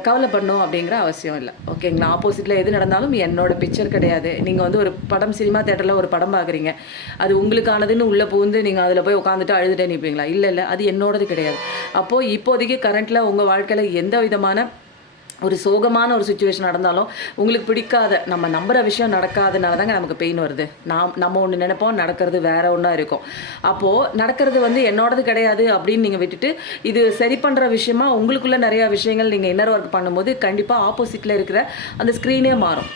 கவலைப்படணும் அப்படிங்கிற அவசியம் இல்லை. ஓகேங்களா? ஆப்போசிட்டில் எது நடந்தாலும் என்னோட பிக்சர் கிடையாது. நீங்கள் வந்து ஒரு படம் சினிமா தேட்டரில் ஒரு படம் பார்க்குறீங்க, அது உங்களுக்கானதுன்னு உள்ளே புகுந்து நீங்கள் அதில் போய் உட்காந்துட்டு அழுதுட்டே நிற்பீங்களா? இல்லை, அது என்னோடது கிடையாது. அப்போது இப்போதைக்கு கரண்ட்டில் உங்கள் வாழ்க்கையில் எந்த விதமான ஒரு சோகமான ஒரு சுச்சுவேஷன் நடந்தாலும் உங்களுக்கு பிடிக்காத நம்ம நம்புகிற விஷயம் நடக்காதனால தாங்க நமக்கு பெயின் வருது. நம்ம ஒன்று நினைப்போம், நடக்கிறது வேற ஒன்றா இருக்கும். அப்போது நடக்கிறது வந்து என்னோடது கிடையாது அப்படின்னு நீங்கள் விட்டுட்டு இது சரி பண்ணுற விஷயமா உங்களுக்குள்ளே நிறையா விஷயங்கள் நீங்கள் இன்னர் ஒர்க் பண்ணும்போது கண்டிப்பாக ஆப்போசிட்டில் இருக்கிற அந்த ஸ்க்ரீனே மாறும்.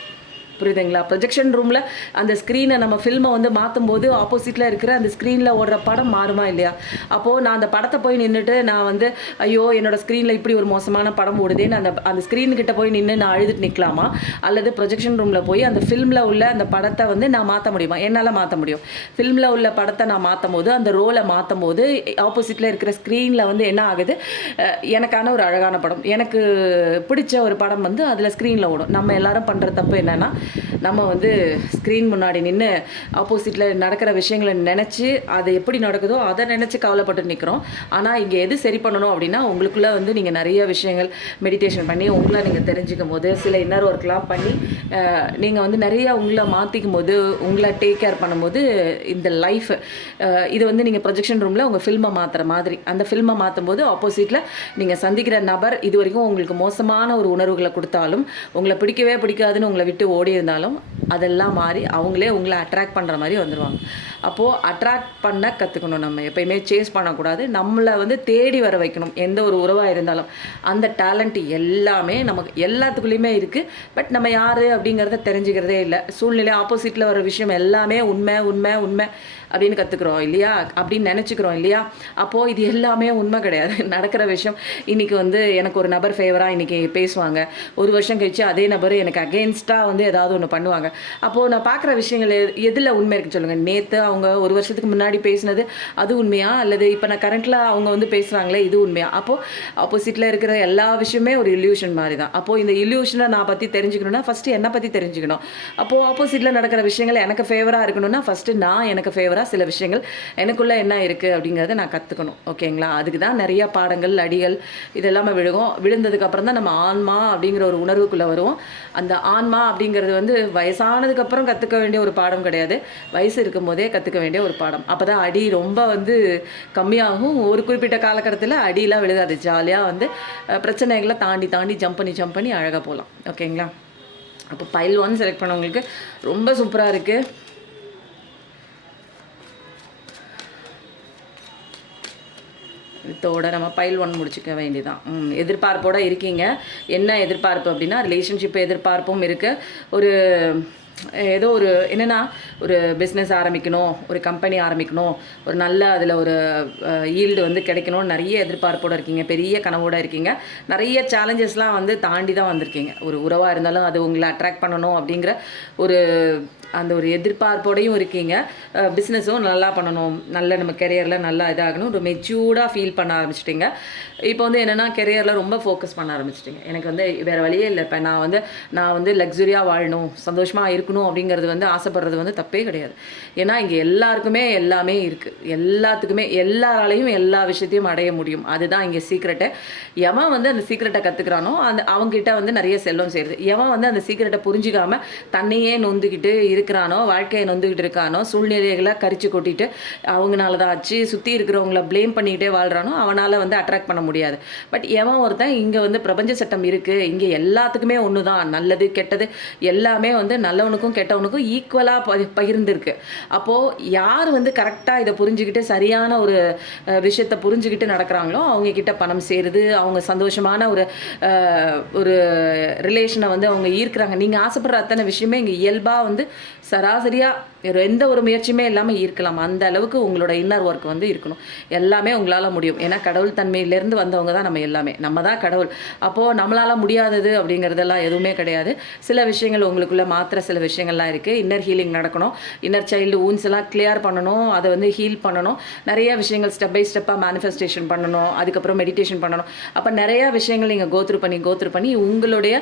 புரியுதுங்களா? ப்ரொஜெக்ஷன் ரூமில் அந்த ஸ்க்ரீனை நம்ம ஃபில்மை வந்து மாற்றும் போது ஆப்போசிட்டில் இருக்கிற அந்த ஸ்க்ரீனில் ஓடுற படம் மாறுமா இல்லையா? அப்போது நான் அந்த படத்தை போய் நின்றுட்டு நான் வந்து ஐயோ என்னோடய ஸ்க்ரீனில் இப்படி ஒரு மோசமான படம் ஓடுதேன்னு அந்த ஸ்க்ரீனுக்கிட்ட போய் நின்று நான் அழுதுட்டு நிற்கலாமா? அல்லது ப்ரொஜெக்ஷன் ரூமில் போய் அந்த ஃபில்மில் உள்ள அந்த படத்தை வந்து நான் மாற்ற முடியுமா? என்னால் மாற்ற முடியும். ஃபில்மில் உள்ள படத்தை நான் மாற்றும் போது, அந்த ரோலை மாற்றும் போது ஆப்போசிட்டில் இருக்கிற ஸ்க்ரீனில் வந்து என்ன ஆகுது, எனக்கான ஒரு அழகான படம், எனக்கு பிடிச்ச ஒரு படம் வந்து அதில் ஸ்க்ரீனில் ஓடும். நம்ம எல்லாரும் பண்ணுற தப்பு என்னென்னா, நம்ம வந்து ஸ்க்ரீன் முன்னாடி நின்று ஆப்போசிட்டில் நடக்கிற விஷயங்களை நினச்சி அது எப்படி நடக்குதோ அதை நினச்சி கவலைப்பட்டு நிற்கிறோம். ஆனால் இங்கே எது சரி பண்ணணும் அப்படின்னா, உங்களுக்குள்ளே வந்து நீங்கள் நிறைய விஷயங்கள் மெடிடேஷன் பண்ணி உங்களை நீங்கள் தெரிஞ்சுக்கும் போது, சில இன்னர் ஒர்க்லாம் பண்ணி நீங்கள் வந்து நிறையா உங்களை மாற்றிக்கும் போது, உங்களை டேக் கேர் பண்ணும்போது இந்த லைஃப் இது வந்து நீங்கள் ப்ரொஜெக்ஷன் ரூமில் உங்கள் ஃபில்மை மாற்றுற மாதிரி, அந்த ஃபில்மை மாற்றும் போது ஆப்போசிட்டில் நீங்கள் சந்திக்கிற நபர் இது வரைக்கும் உங்களுக்கு மோசமான ஒரு உணர்வுகளை கொடுத்தாலும், உங்களை பிடிக்கவே பிடிக்காதுன்னு உங்களை விட்டு ஓடி இருந்தாலும் அதெல்லாம் மாறி அவங்களே உங்களை அட்ராக்ட் பண்ணுற மாதிரி வந்துடுவாங்க. அப்போது அட்ராக்ட் பண்ண கற்றுக்கணும். நம்ம எப்பயுமே சேஸ் பண்ணக்கூடாது, நம்மளை வந்து தேடி வர வைக்கணும். எந்த ஒரு உறவாக இருந்தாலும் அந்த டேலண்ட் எல்லாமே நமக்கு எல்லாத்துக்குள்ளேயுமே இருக்குது. பட் நம்ம யார் அப்படிங்கிறத தெரிஞ்சுக்கிறதே இல்லை. சூழ்நிலை ஆப்போசிட்டில் வர விஷயம் எல்லாமே உண்மை உண்மை உண்மை அப்படின்னு கற்றுக்குறோம் இல்லையா, அப்படின்னு நினச்சிக்கிறோம் இல்லையா? அப்போது இது எல்லாமே உண்மை கிடையாது. நடக்கிற விஷயம் இன்றைக்கி வந்து எனக்கு ஒரு நபர் ஃபேவராக இன்றைக்கி பேசுவாங்க, ஒரு வருஷம் கழிச்சு அதே நபர் எனக்கு அகெயின்ஸ்டாக வந்து ஏதாவது ஒன்று பண்ணுவாங்க. அப்போது நான் பார்க்குற விஷயங்கள் எதில் உண்மை இருக்குன்னு சொல்லுங்கள். நேற்று அவங்க ஒரு வருஷத்துக்கு முன்னாடி பேசினது அது உண்மையா, அல்லது இப்போ நான் கரண்ட்டில் அவங்க வந்து பேசுகிறாங்களே இது உண்மையா? அப்போது ஆப்போசிட்டில் இருக்கிற எல்லா விஷயமே ஒரு இல்யூஷன் மாதிரி தான். அப்போது இந்த இல்யூஷனை நான் பற்றி தெரிஞ்சுக்கணுன்னா ஃபஸ்ட்டு என்னை பற்றி தெரிஞ்சுக்கணும். அப்போது ஆப்போசிட்டில் நடக்கிற விஷயங்கள் எனக்கு ஃபேவராக இருக்கணும்னா ஃபஸ்ட்டு நான் எனக்கு ஃபேவராக சில விஷயங்கள் எனக்குள்ளே என்ன இருக்குது அப்படிங்கிறத நான் கற்றுக்கணும். ஓகேங்களா? அதுக்கு தான் நிறைய பாடங்கள் அடிகள் இதெல்லாமே விழுந்ததுக்கப்புறம் தான் நம்ம ஆன்மா அப்படிங்கிற ஒரு உணர்வுக்குள்ளே வருவோம். அந்த ஆன்மா அப்படிங்கிறது வந்து வயசானதுக்கப்புறம் கற்றுக்க வேண்டிய ஒரு பாடம் கிடையாது, வயசு இருக்கும்போதே கற்றுக்க வேண்டிய ஒரு பாடம். அப்போ தான் அடி ரொம்ப வந்து கம்மியாகும். ஒரு குறிப்பிட்ட காலகட்டத்தில் அடியெலாம் விழுகாது, ஜாலியாக வந்து பிரச்சனைகளை தாண்டி தாண்டி ஜம்ப் பண்ணி அழகாக போகலாம். ஓகேங்களா? அப்போ பைல் 1 செலக்ட் பண்ணவங்களுக்கு ரொம்ப சூப்பராக இருக்குது. இதோட நம்ம பைல் 1 முடிச்சுக்க வேண்டியதான். எதிர்பார்ப்போடு இருக்கீங்க. என்ன எதிர்பார்ப்பு அப்படின்னா ரிலேஷன்ஷிப் எதிர்பார்ப்பும் இருக்குது. ஒரு ஏதோ ஒரு என்னென்னா ஒரு பிஸ்னஸ் ஆரம்பிக்கணும், ஒரு கம்பெனி ஆரம்பிக்கணும், ஒரு நல்ல அதில் ஒரு ஈல்டு வந்து கிடைக்கணும்னு நிறைய எதிர்பார்ப்போடு இருக்கீங்க. பெரிய கனவோடு இருக்கீங்க. நிறைய சேலஞ்சஸ்லாம் வந்து தாண்டி தான் வந்திருக்கீங்க. ஒரு உறவாக இருந்தாலும் அது உங்களை அட்ராக்ட் பண்ணணும் அப்படிங்கிற ஒரு அந்த ஒரு எதிர்பார்ப்போடையும் இருக்கீங்க. பிஸ்னஸும் நல்லா பண்ணணும், நல்ல நம்ம கெரியரில் நல்லா இதாகணும், ஒரு மெச்சூர்டாக ஃபீல் பண்ண ஆரம்பிச்சிட்டிங்க. இப்போ வந்து என்னென்னா கெரியரில் ரொம்ப ஃபோக்கஸ் பண்ண ஆரம்பிச்சிட்டிங்க. எனக்கு வந்து வேறு வழியே இல்லை. இப்போ நான் வந்து லக்ஸுரியாக வாழணும், சந்தோஷமாக இருக்கணும் அப்படிங்கிறது வந்து ஆசைப்படுறது வந்து தப்பே கிடையாது. ஏன்னா இங்கே எல்லாருக்குமே எல்லாமே இருக்குது. எல்லாத்துக்குமே எல்லாராலையும் எல்லா விஷயத்தையும் அடைய முடியும். அதுதான் இங்கே சீக்ரெட்டு. எவன் வந்து அந்த சீக்ரெட்டை கற்றுக்கிறானோ அவங்ககிட்ட வந்து நிறைய செல்வம் சேருது. எவன் வந்து அந்த சீக்ரெட்டை புரிஞ்சிக்காமல் தன்னையே நொந்துக்கிட்டு இருக்கிறானோ, வாழ்க்கையை நொந்துக்கிட்டு இருக்கானோ, சூழ்நிலைகளை கரிச்சு கொட்டிட்டு அவங்களால தான் ஆச்சு சுற்றி இருக்கிறவங்கள ப்ளேம் பண்ணிக்கிட்டே வாழ்கிறானோ அவனால் வந்து அட்ராக்ட் பண்ண முடியாது. பட் எவன் ஒருத்தன் இங்கே வந்து பிரபஞ்ச சட்டம் இருக்குது, இங்கே எல்லாத்துக்குமே ஒன்று தான், நல்லது கெட்டது எல்லாமே வந்து நல்லவனுக்கும் கெட்டவனுக்கும் ஈக்குவலாக பகிர்ந்துருக்கு. அப்போது யார் வந்து கரெக்டாக இதை புரிஞ்சுக்கிட்டு சரியான ஒரு விஷயத்தை புரிஞ்சுக்கிட்டு நடக்கிறாங்களோ அவங்கக்கிட்ட பணம் சேருது. அவங்க சந்தோஷமான ஒரு ரிலேஷனை வந்து அவங்க ஈர்க்கிறாங்க. நீங்கள் ஆசைப்படுற அத்தனை விஷயமே இங்கே இயல்பாக வந்து சராசரியாக எந்த ஒரு முயற்சியுமே இல்லாமல் இருக்கலாம். அந்த அளவுக்கு உங்களோட இன்னர் ஒர்க் வந்து இருக்கணும். எல்லாமே உங்களால் முடியும். ஏன்னா கடவுள் தன்மையிலேருந்து வந்தவங்க தான் நம்ம எல்லாமே. நம்ம தான் கடவுள். அப்போது நம்மளால் முடியாதது அப்படிங்கிறதெல்லாம் எதுவுமே கிடையாது. சில விஷயங்கள் உங்களுக்குள்ளே மாத்திர சில விஷயங்கள்லாம் இருக்குது. இன்னர் ஹீலிங் நடக்கணும். இன்னர் சைல்டு ஊன்ஸ் எல்லாம் கிளியர் பண்ணணும். அதை வந்து ஹீல் பண்ணணும். நிறைய விஷயங்கள் ஸ்டெப் பை ஸ்டெப்பாக மேனிஃபெஸ்டேஷன் பண்ணணும். அதுக்கப்புறம் மெடிடேஷன் பண்ணணும். அப்போ நிறையா விஷயங்கள் நீங்கள் கோத்ரூ பண்ணி உங்களுடைய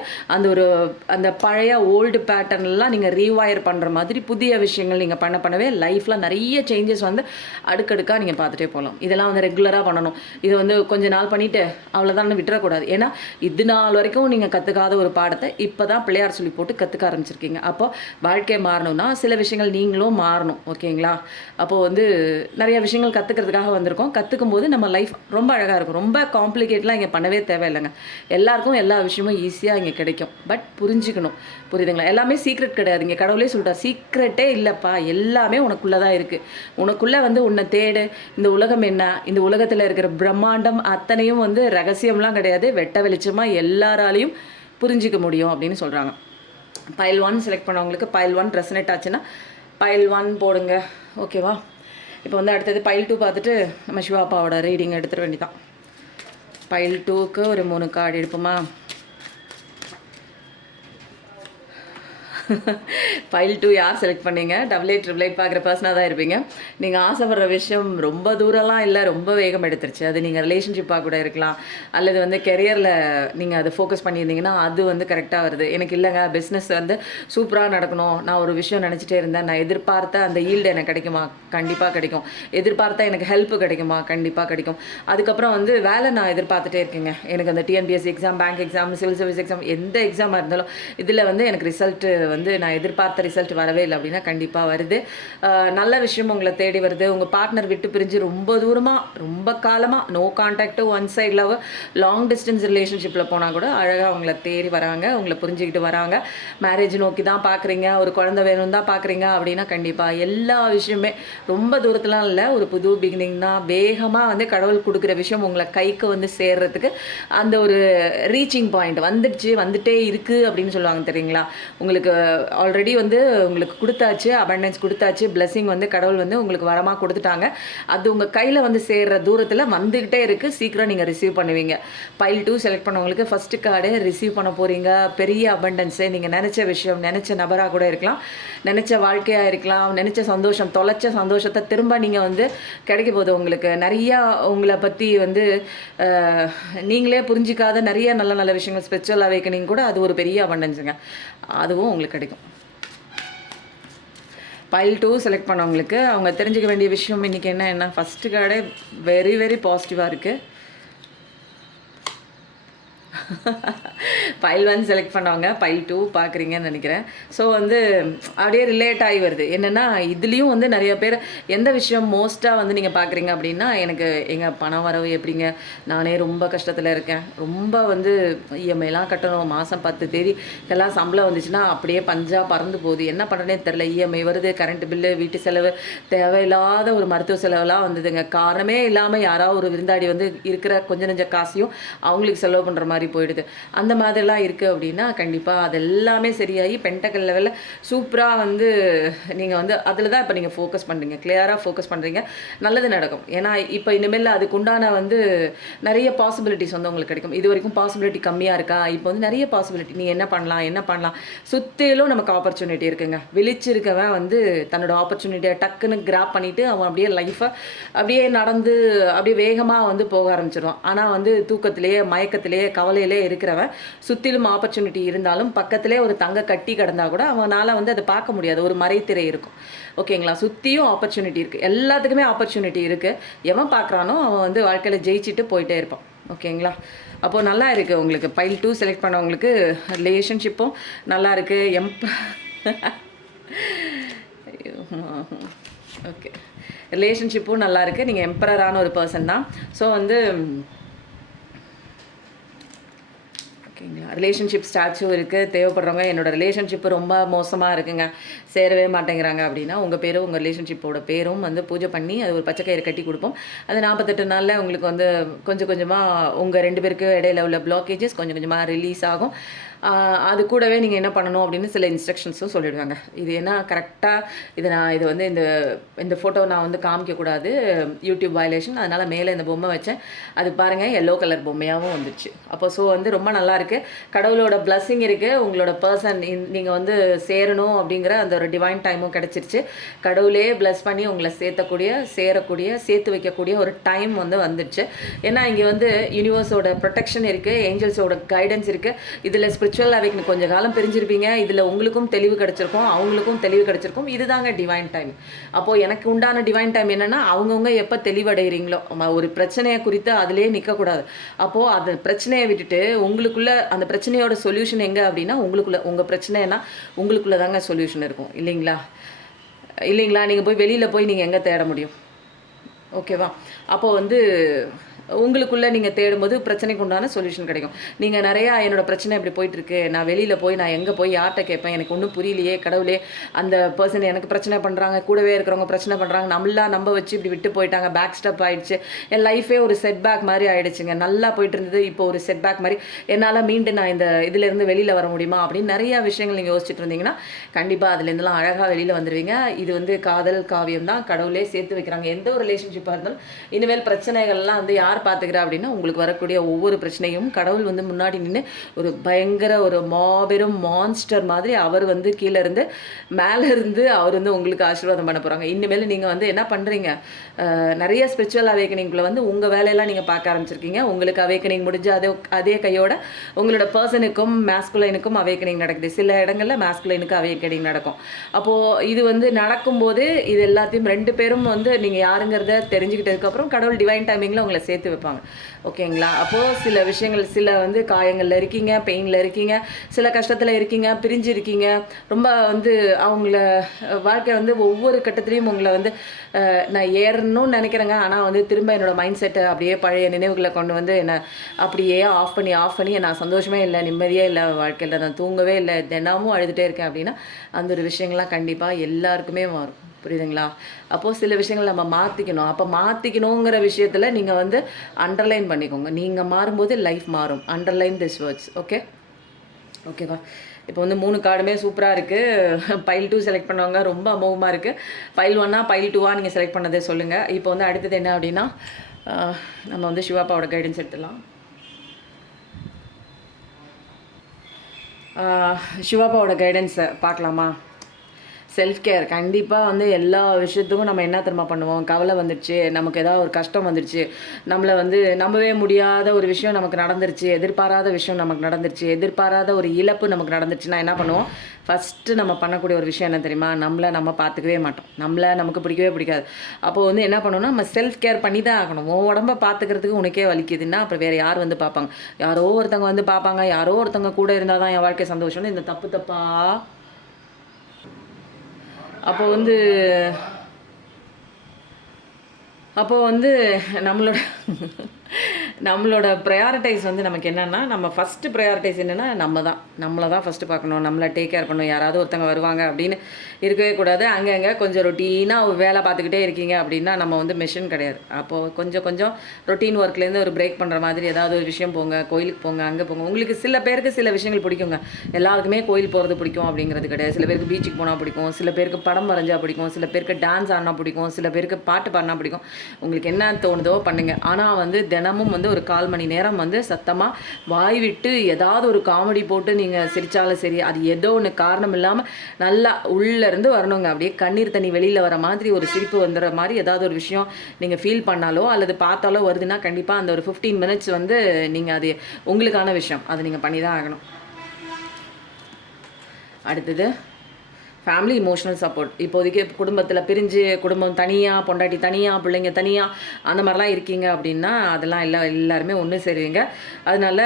அந்த பழைய ஓல்டு பேட்டர்ன்லாம் நீங்கள் ரீவயர் பண்ணுற மாதிரி புதிய விஷயங்கள் நீங்கள் பண்ணவே லைஃப்பில் நிறைய சேஞ்சஸ் வந்து அடுக்கடுக்காக நீங்கள் பார்த்துட்டே போகலாம். இதெல்லாம் வந்து ரெகுலராக பண்ணணும். இதை வந்து கொஞ்ச நாள் பண்ணிவிட்டு அவ்வளோதான் விட்டுறக்கூடாது. ஏன்னா இது நாள் வரைக்கும் நீங்கள் கற்றுக்காத ஒரு பாடத்தை இப்போ தான் பிள்ளையார் சொல்லி போட்டு கற்றுக்க ஆரம்பிச்சிருக்கீங்க. அப்போ வாழ்க்கை மாறணும்னா சில விஷயங்கள் நீங்களும் மாறணும். ஓகேங்களா? அப்போது வந்து நிறைய விஷயங்கள் கற்றுக்கிறதுக்காக வந்திருக்கோம். கற்றுக்கும் போது நம்ம லைஃப் ரொம்ப அழகாக இருக்கும். ரொம்ப காம்ப்ளிகேட்லாம் இங்கே பண்ணவே தேவையில்லைங்க. எல்லாருக்கும் எல்லா விஷயமும் ஈஸியாக இங்கே கிடைக்கும். பட் புரிஞ்சுக்கணும். புரியுதுங்களா? எல்லாமே சீக்ரெட் கிடையாது. இங்கே கடவுளே சொல்லிட்டார், சீக்ரெட்டே இல்லைப்பா, எல்லாமே உனக்குள்ளே தான் இருக்குது. உனக்குள்ளே வந்து உன்னை தேடு. இந்த உலகம் என்ன, இந்த உலகத்தில் இருக்கிற பிரம்மாண்டம் அத்தனையும் வந்து ரகசியம்லாம் கிடையாது, வெட்ட வெளிச்சமாக எல்லாராலையும் புரிஞ்சிக்க முடியும் அப்படின்னு சொல்கிறாங்க. பைல் 1 செலக்ட் பண்ணவங்களுக்கு பைல் 1 ரெசனேட் ஆச்சுன்னா பைல் 1 போடுங்க. ஓகேவா? இப்போ வந்து அடுத்தது பைல் 2 பார்த்துட்டு நம்ம சிவாப்பாவோட ரீடிங் எடுத்துட வேண்டியதான். பைல் 2க்கு ஒரு 3 கார்டு எடுப்போமா? ஃபைல் 2 யார் செலக்ட் பண்ணீங்க? 8888 பார்க்குற பர்சனாக தான் இருப்பீங்க. நீங்கள் ஆசைப்படுற விஷயம் ரொம்ப தூரம்லாம் இல்லை, ரொம்ப வேகம் எடுத்துருச்சு. அது நீங்கள் ரிலேஷன்ஷிப்பாக கூட இருக்கலாம், அல்லது வந்து கெரியரில் நீங்கள் அதை ஃபோக்கஸ் பண்ணியிருந்தீங்கன்னா அது வந்து கரெக்டாக வருது. எனக்கு இல்லைங்க, பிஸ்னஸ் வந்து சூப்பராக நடக்கணும், நான் ஒரு விஷயம் நினச்சிட்டே இருந்தேன், நான் எதிர்பார்த்த அந்த ஈல்டு எனக்கு கிடைக்குமா? கண்டிப்பாக கிடைக்கும். எதிர்பார்த்தா எனக்கு ஹெல்ப் கிடைக்குமா? கண்டிப்பாக கிடைக்கும். அதுக்கப்புறம் வந்து வேலை நான் எதிர்பார்த்துட்டே இருக்கேங்க. எனக்கு அந்த TNPSC exam, bank exam, civil service exam, எந்த எக்ஸாமாக இருந்தாலும் இதில் வந்து எனக்கு ரிசல்ட்டு வந்து நான் எதிர்பார்த்த ரிசல்ட் வரவே இல்லை அப்படின்னா கண்டிப்பாக வருது. நல்ல விஷயம் உங்களை தேடி வருது. உங்கள் பார்ட்னர் விட்டு பிரிஞ்சு ரொம்ப தூரமாக ரொம்ப காலமாக no contact, one side love, long distance ரிலேஷன்ஷிப்பில் போனால் கூட அழகாக உங்களை தேடி வராங்க, உங்களை புரிஞ்சுக்கிட்டு வராங்க. மேரேஜ் நோக்கி தான் பார்க்குறீங்க, ஒரு குழந்தை வேணும் தான் பார்க்குறீங்க அப்படின்னா கண்டிப்பாக எல்லா விஷயமே ரொம்ப தூரத்துலாம் இல்லை, ஒரு புது பிகினிங் தான். வேகமாக வந்து கடவுள் கொடுக்குற விஷயம் உங்களை கைக்கு வந்து சேர்றதுக்கு அந்த ஒரு ரீச்சிங் பாயிண்ட் வந்துட்டே இருக்குது அப்படின்னு சொல்லுவாங்க தெரியுங்களா? உங்களுக்கு ஆல்ரெடி வந்து உங்களுக்கு கொடுத்தாச்சு, அபண்டன்ஸ் கொடுத்தாச்சு, பிளெஸிங் வந்து கடவுள் வந்து உங்களுக்கு வரமாக கொடுத்துட்டாங்க. அது உங்கள் கையில் வந்து சேர்கிற தூரத்தில் வந்துக்கிட்டே இருக்குது. சீக்கிரம் நீங்கள் ரிசீவ் பண்ணுவீங்க. பைல் 2 செலக்ட் பண்ணவங்களுக்கு ஃபஸ்ட்டு கார்டே ரிசீவ் பண்ண போகிறீங்க. பெரிய அபண்டன்ஸு, நீங்கள் நினச்ச விஷயம், நினச்ச நபராக கூட இருக்கலாம், நினச்ச வாழ்க்கையாக இருக்கலாம், நினச்ச சந்தோஷம், தொலைச்ச சந்தோஷத்தை திரும்ப நீங்கள் வந்து கிடைக்க போகுது. உங்களுக்கு நிறையா உங்களை பற்றி வந்து நீங்களே புரிஞ்சிக்காத நிறைய நல்ல நல்ல விஷயங்கள், ஸ்பிரிச்சுவல் அவேக்கனிங் கூட அது ஒரு பெரிய அபண்டன்ஸுங்க. அதுவும் உங்களுக்கு கிடைக்கும். பைல் 2 செலக்ட் பண்ணவங்களுக்கு அவங்க தெரிஞ்சுக்க வேண்டிய விஷயம் இன்றைக்கி என்ன ஃபஸ்ட்டு கார்டே வெரி வெரி பாசிட்டிவாக இருக்குது. பைல் 1 செலக்ட் பண்ணவங்க பைல் 2 பார்க்குறீங்கன்னு நினைக்கிறேன். ஸோ வந்து அப்படியே ரிலேட் ஆகி வருது. என்னென்னா இதுலேயும் வந்து நிறைய பேர் எந்த விஷயம் மோஸ்ட்டாக வந்து நீங்கள் பார்க்குறீங்க அப்படின்னா, எனக்கு எங்கள் பணம் வரவு எப்படிங்க, நானே ரொம்ப கஷ்டத்தில் இருக்கேன், ரொம்ப வந்து இஎம்ஐலாம் கட்டணும், மாதம் 10 தேதிக்கெல்லாம் சம்பளம் வந்துச்சுன்னா அப்படியே பஞ்சா பறந்து போகுது, என்ன பண்ணுறேனே தெரில, இஎம்ஐ வருது, கரண்ட் பில்லு, வீட்டு செலவு, தேவையில்லாத ஒரு மருத்துவ செலவெல்லாம் வந்ததுங்க. காரணமே இல்லாமல் யாராவது ஒரு விருந்தாடி வந்து இருக்கிற கொஞ்சம் நெஞ்ச காசையும் அவங்களுக்கு செலவு பண்ணுற மாதிரி போயிடுது. அந்த மாதிரிலாம் இருக்குது அப்படின்னா கண்டிப்பாக அது எல்லாமே சரியாகி பென்டக்கல் லெவலில் சூப்பராக வந்து நீங்கள் வந்து அதில் தான் இப்போ நீங்கள் ஃபோக்கஸ் பண்ணுறீங்க, கிளியராக ஃபோக்கஸ் பண்ணுறீங்க, நல்லது நடக்கும். ஏன்னா இப்போ இனிமேல் அதுக்கு உண்டான வந்து நிறைய பாசிபிலிட்டிஸ் வந்து உங்களுக்கு கிடைக்கும். இது வரைக்கும் பாசிபிலிட்டி கம்மியாக இருக்கா, இப்போ வந்து நிறைய பாசிபிலிட்டி, நீ என்ன பண்ணலாம் சுற்றிலும் நமக்கு ஆப்பர்ச்சுனிட்டி இருக்குங்க. விழிச்சிருக்கவன் வந்து தன்னோட ஆப்பர்ச்சுனிட்டியை டக்குன்னு கிராப் பண்ணிவிட்டு அவன் அப்படியே லைஃப்பை அப்படியே நடந்து அப்படியே வேகமாக வந்து போக ஆரம்பிச்சிடுவான். ஆனால் வந்து தூக்கத்திலேயே மயக்கத்திலேயே கவலையிலே இருக்கிறவன் சுற்றிலும் ஆப்பர்ச்சுனிட்டி இருந்தாலும் பக்கத்திலே ஒரு தங்க கட்டி கிடந்தா கூட அவனால் வந்து அதை பார்க்க முடியாது, ஒரு மறைத்திரை இருக்கும். ஓகேங்களா? சுற்றியும் ஆப்பர்ச்சுனிட்டி இருக்குது, எல்லாத்துக்குமே ஆப்பர்ச்சுனிட்டி இருக்குது. எவன் பார்க்குறானோ அவன் வந்து வாழ்க்கையில் ஜெயிச்சுட்டு போயிட்டே இருப்பான். ஓகேங்களா? அப்போது நல்லா இருக்குது உங்களுக்கு. பைல் 2 செலக்ட் பண்ணவங்களுக்கு ரிலேஷன்ஷிப்பும் நல்லா இருக்குது. ஓகே, ரிலேஷன்ஷிப்பும் நல்லா இருக்குது. நீங்கள் எம்பரரான ஒரு பர்சன் தான். ஸோ வந்து ஓகேங்களா, ரிலேஷன்ஷிப் ஸ்டாச்சு இருக்குது. தேவைப்படுறவங்க என்னோடய ரிலேஷன்ஷிப்பு ரொம்ப மோசமாக இருக்குங்க, சேரவே மாட்டேங்கிறாங்க அப்படின்னா உங்கள் பேரும் உங்கள் ரிலேஷன்ஷிப்போட பேரும் வந்து பூஜை பண்ணி அது ஒரு பச்சை கயிறு கட்டி கொடுப்போம். அது 48 நாளில் உங்களுக்கு வந்து கொஞ்சம் கொஞ்சமாக உங்கள் 2 பேருக்கு இடையில உள்ள பிளாக்கேஜஸ் கொஞ்சம் கொஞ்சமாக ரிலீஸ் ஆகும். அது கூடவே நீங்கள் என்ன பண்ணணும் அப்படின்னு சில இன்ஸ்ட்ரக்ஷன்ஸும் சொல்லிவிடுவாங்க. இது என்ன கரெக்டாக இது வந்து இந்த ஃபோட்டோ நான் வந்து காமிக்கக்கூடாது, யூடியூப் வயலேஷன், அதனால் மேலே இந்த பொம்மை வச்சேன். அது பாருங்கள் எல்லோ கலர் பொம்மையாகவும் வந்துச்சு. அப்போ ஸோ வந்து ரொம்ப நல்லாயிருக்கு. கடவுளோட பிளஸ்ஸிங் இருக்குது. உங்களோட பர்சன் நீங்கள் வந்து சேரணும் அப்படிங்கிற அந்த ஒரு டிவைன் டைமும் கிடச்சிருச்சு. கடவுளே பிளஸ் பண்ணி உங்களை சேர்த்து வைக்கக்கூடிய ஒரு டைம் வந்து வந்துடுச்சு. ஏன்னா இங்கே வந்து யூனிவர்ஸோட ப்ரொடெக்ஷன் இருக்குது, ஏஞ்சல்ஸோட கைடன்ஸ் இருக்குது. இதில் ஸ்பிரிச்சுவல் அவேக்கனிங் கொஞ்சம் காலம் பிரிஞ்சிருப்பீங்க. இதில் உங்களுக்கும் தெளிவு கிடச்சிருக்கும், அவங்களுக்கும் தெளிவு கிடச்சிருக்கும். இதுதாங்க டிவைன் டைம். அப்போது எனக்கு உண்டான டிவைன் டைம் என்னென்னா, அவங்கவுங்க எப்போ தெளிவடைகிறீங்களோ, ஒரு பிரச்சனையை குறித்து அதிலே நிற்கக்கூடாது. அப்போது அந்த பிரச்சனையை விட்டுட்டு உங்களுக்குள்ளே அந்த பிரச்சனையோட சொல்யூஷன் எங்கே அப்படின்னா உங்களுக்குள்ளே, உங்கள் பிரச்சனைனா உங்களுக்குள்ளே தாங்க சொல்யூஷன் இருக்கும். இல்லைங்களா? நீங்கள் போய் வெளியில் போய் நீங்கள் எங்கே தேட முடியும்? ஓகேவா? அப்போது வந்து உங்களுக்குள்ளே நீங்கள் தேடும்போது பிரச்சனைக்கு உண்டான சொல்யூஷன் கிடைக்கும். நீங்கள் நிறையா என்னோடய பிரச்சனை இப்படி போயிட்டுருக்கு, நான் வெளியில் போய் நான் எங்கே போய் யார்கிட்ட கேட்பேன், எனக்கு ஒன்றும் புரியலையே கடவுளே, அந்த பர்சன் எனக்கு பிரச்சனை பண்ணுறாங்க, கூடவே இருக்கிறவங்க பிரச்சனை பண்ணுறாங்க, நம்மளாம் நம்ப வச்சு இப்படி விட்டு போயிட்டாங்க, பேக் ஸ்டெப் ஆகிடுச்சு, என் லைஃபே ஒரு செட் பேக் மாதிரி ஆகிடுச்சுங்க, நல்லா போயிட்டு இருந்தது இப்போ ஒரு செட் பேக் மாதிரி, என்னால் மீண்டும் நான் இந்த இதிலேருந்து வெளியில் வர முடியுமா அப்படின்னு நிறையா விஷயங்கள் நீங்கள் யோசிச்சுட்டு இருந்தீங்கன்னா கண்டிப்பாக அதுலேருந்துலாம் அழகாக வெளியில் வந்துடுவீங்க. இது வந்து காதல் காவியம் தான், கடவுளே சேர்த்து வைக்கிறாங்க. எந்த ஒரு ரிலேஷன்ஷிப்பாக இருந்தாலும் இனிமேல் பிரச்சனைகள்லாம் வந்து யார் பார்த்துக்கிறா அப்படின்னா உங்களுக்கு வரக்கூடிய ஒவ்வொரு பிரச்சனையும் கடவுள் வந்து முன்னாடி நின்று ஒரு பயங்கர ஒரு மாபெரும் மான்ஸ்டர் மாதிரி அவர் வந்து கீழே இருந்து மேலே இருந்து அவர் வந்து உங்களுக்கு ஆசீர்வாதம் பண்ண போகிறாங்க. இனிமேல் நீங்கள் வந்து என்ன பண்ணுறீங்க, நிறைய ஸ்பிரிச்சுவல் அவேக்கனிங்குள்ளே வந்து உங்கள் வேலையெல்லாம் நீங்கள் பார்க்க ஆரம்பிச்சிருக்கீங்க. உங்களுக்கு அவேக்கனிங் முடிஞ்சு அதே கையோட உங்களோட பர்சனுக்கும் மேஸ்குலைனுக்கும் அவேக்கனிங் நடக்குது. சில இடங்களில் மேஸ்குலைனுக்கு அவேக்கனிங் நடக்கும். அப்போது இது வந்து நடக்கும்போது இது எல்லாத்தையும் 2 பேரும் வந்து நீங்கள் யாருங்கிறத தெரிஞ்சுக்கிட்டதுக்கப்புறம் கடவுள் டிவைன் டைமிங்கில் உங்களை சேர்த்து வைப்பாங்க. ஓகேங்களா? அப்போது சில விஷயங்கள், சில வந்து காயங்களில் இருக்கீங்க, பெயினில் இருக்கீங்க, சில கஷ்டத்தில் இருக்கீங்க, பிரிஞ்சு இருக்கீங்க, ரொம்ப வந்து அவங்கள வாழ்க்கை வந்து ஒவ்வொரு கட்டத்துலேயும் உங்களை வந்து நான் ஏறணும்னு நினைக்கிறேங்க. ஆனால் வந்து திரும்ப என்னோடய மைண்ட் செட்டை அப்படியே பழைய நினைவுகளை கொண்டு வந்து என்னை அப்படியே ஆஃப் பண்ணி நான் சந்தோஷமே இல்லை, நிம்மதியே இல்லை, வாழ்க்கையில் நான் தூங்கவே இல்லை, தினமும் அழுதுகிட்டே இருக்கேன் அப்படின்னா அந்த ஒரு விஷயங்கள்லாம் கண்டிப்பாக எல்லாருக்குமே மாறும். புரியுதுங்களா? அப்போது சில விஷயங்கள் நம்ம மாற்றிக்கணும். அப்போ மாற்றிக்கணுங்கிற விஷயத்தில் நீங்கள் வந்து அண்டர்லைன் பண்ணிக்கோங்க. நீங்கள் மாறும்போது லைஃப் மாறும். Underline this words. ஓகேவா? இப்போ வந்து 3 கார்டுமே சூப்பராக இருக்குது. பைல் 2 செலக்ட் பண்ணவங்க ரொம்ப அமோகமாக இருக்குது. பைல் 1 பைல் 2 நீங்கள் செலக்ட் பண்ணதே சொல்லுங்கள். இப்போ வந்து அடுத்தது என்ன அப்படின்னா நம்ம வந்து சிவாப்பாவோட கைடன்ஸ் எடுத்துடலாம். சிவாப்பாவோட கைடன்ஸை பார்க்கலாமா? செல்ஃப் கேர் கண்டிப்பாக வந்து எல்லா விஷயத்துக்கும் நம்ம என்ன தெரியுமா பண்ணுவோம், கவலை வந்துடுச்சு, நமக்கு ஏதாவது ஒரு கஷ்டம் வந்துடுச்சு, நம்மளை வந்து நம்பவே முடியாத ஒரு விஷயம் நமக்கு நடந்துருச்சு, எதிர்பாராத விஷயம் நமக்கு நடந்துருச்சு, எதிர்பாராத ஒரு இழப்பு நமக்கு நடந்துருச்சுன்னா என்ன பண்ணுவோம், ஃபஸ்ட்டு நம்ம பண்ணக்கூடிய ஒரு விஷயம் என்ன தெரியுமா, நம்மளை நம்ம பார்த்துக்கவே மாட்டோம், நம்மளை நமக்கு பிடிக்கவே பிடிக்காது. அப்போது வந்து என்ன பண்ணணும்னா நம்ம செல்ஃப் கேர் பண்ணி தான் ஆகணும். உன் உடம்பை பார்த்துக்கிறதுக்கு உனக்கே வலிக்குதுன்னா அப்புறம் வேறு யார் வந்து பார்ப்பாங்க? யாரோ ஒருத்தவங்க வந்து பார்ப்பாங்க, யாரோ ஒருத்தவங்க கூட இருந்தால் தான் என் வாழ்க்கை சந்தோஷம்னு இந்த தப்பு தப்பாக அப்போ வந்து நம்மளோட நம்மளோட ப்ரையாரிட்டைஸ் வந்து நமக்கு என்னென்னா, நம்ம ஃபஸ்ட்டு ப்ரையாரிட்டைஸ் என்னென்னா நம்மளை தான் ஃபஸ்ட்டு பார்க்கணும், நம்மளை டேக் கேர் பண்ணணும். யாராவது ஒருத்தங்க வருவாங்க அப்படின்னு இருக்கவே கூடாது. அங்கங்கே கொஞ்சம் ரொட்டீனாக வேலை பார்த்துக்கிட்டே இருக்கீங்க அப்படின்னா நம்ம வந்து மிஷின் கிடையாது. அப்போது கொஞ்சம் கொஞ்சம் ரொட்டீன் ஒர்க்லேருந்து ஒரு பிரேக் பண்ணுற மாதிரி ஏதாவது ஒரு விஷயம் போங்க, கோயிலுக்கு போங்க, அங்கே போங்க. உங்களுக்கு சில பேருக்கு சில விஷயங்கள் பிடிக்குங்க. எல்லாருக்குமே கோயில் போகிறது பிடிக்கும் அப்படிங்கிறது கிடையாது. சில பேருக்கு பீச்சுக்கு போனால் பிடிக்கும், சில பேருக்கு படம் வரைஞ்சா பிடிக்கும், சில பேருக்கு டான்ஸ் ஆடினா பிடிக்கும், சில பேருக்கு பாட்டு பாடினா பிடிக்கும். உங்களுக்கு என்ன தோணுதோ பண்ணுங்கள். ஆனால் வந்து தினமும் வந்து ஒரு 1/4 மணி நேரம் வந்து சத்தமாக வாய் விட்டு ஏதாவது ஒரு காமெடி போட்டு நீங்கள் சிரித்தாலும் சரி, அது ஏதோ ஒன்று காரணம் இல்லாமல் நல்லா உள்ளேருந்து வரணுங்க. அப்படியே கண்ணீர் தண்ணி வெளியில் வர மாதிரி ஒரு சிரிப்பு வந்துடுற மாதிரி ஏதாவது ஒரு விஷயம் நீங்கள் ஃபீல் பண்ணாலோ அல்லது பார்த்தாலோ வருதுன்னா கண்டிப்பாக அந்த ஒரு 15 மினிட்ஸ் வந்து நீங்கள் அது உங்களுக்கான விஷயம், அதை நீங்கள் பண்ணி தான் ஆகணும். அடுத்தது ஃபேமிலி இமோஷனல் சப்போர்ட். இப்போதைக்கு குடும்பத்தில் குடும்பம் தனியாக, பொண்டாட்டி தனியாக, பிள்ளைங்க தனியாக அந்த மாதிரிலாம் இருக்கீங்க அப்படின்னா அதெல்லாம் எல்லாருமே ஒன்று சேருவீங்க. அதனால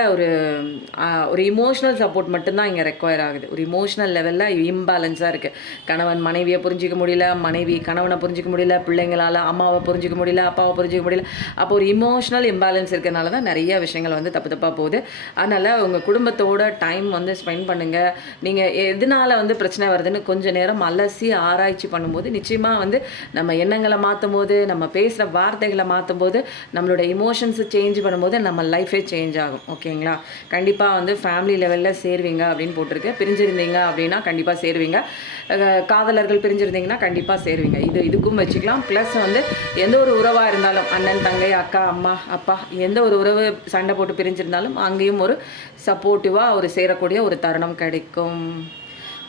ஒரு இமோஷனல் சப்போர்ட் மட்டும்தான் இங்கே ரெக்வயர் ஆகுது. ஒரு இமோஷனல் லெவலில் இம்பேலன்ஸாக இருக்குது. கணவன் மனைவியை புரிஞ்சிக்க முடியல, மனைவி கணவனை புரிஞ்சிக்க முடியல, பிள்ளைங்களால் அம்மாவை புரிஞ்சிக்க முடியல, அப்பாவை புரிஞ்சிக்க முடியல. அப்போ ஒரு இமோஷனல் இம்பேலன்ஸ் இருக்கிறனால தான் நிறைய விஷயங்கள் வந்து தப்பாக போகுது. அதனால் உங்கள் குடும்பத்தோட டைம் வந்து ஸ்பெண்ட் பண்ணுங்கள். நீங்கள் எதனால் வந்து பிரச்சனை வருதுன்னு கொஞ்சம் நேரம் அலசி ஆராய்ச்சி பண்ணும்போது நிச்சயமாக வந்து நம்ம எண்ணங்களை மாற்றும் போது, நம்ம பேசுகிற வார்த்தைகளை மாற்றும் போது, நம்மளோட இமோஷன்ஸை சேஞ்ச் பண்ணும்போது நம்ம லைஃபே சேஞ்ச் ஆகும். ஓகேங்களா? கண்டிப்பாக வந்து ஃபேமிலி லெவலில் சேருவீங்க அப்படின்னு போட்டிருக்கு. பிரிஞ்சிருந்தீங்க அப்படின்னா கண்டிப்பாக சேருவீங்க. காதலர்கள் பிரிஞ்சிருந்தீங்கன்னா கண்டிப்பாக சேருவீங்க. இதுக்கும் வச்சுக்கலாம். ப்ளஸ் வந்து எந்த ஒரு உறவாக இருந்தாலும் அண்ணன், தங்கை, அக்கா, அம்மா, அப்பா, எந்த ஒரு உறவு சண்டை போட்டு பிரிஞ்சிருந்தாலும் அங்கேயும் ஒரு சப்போர்ட்டிவாக ஒரு சேரக்கூடிய ஒரு தருணம் கிடைக்கும்.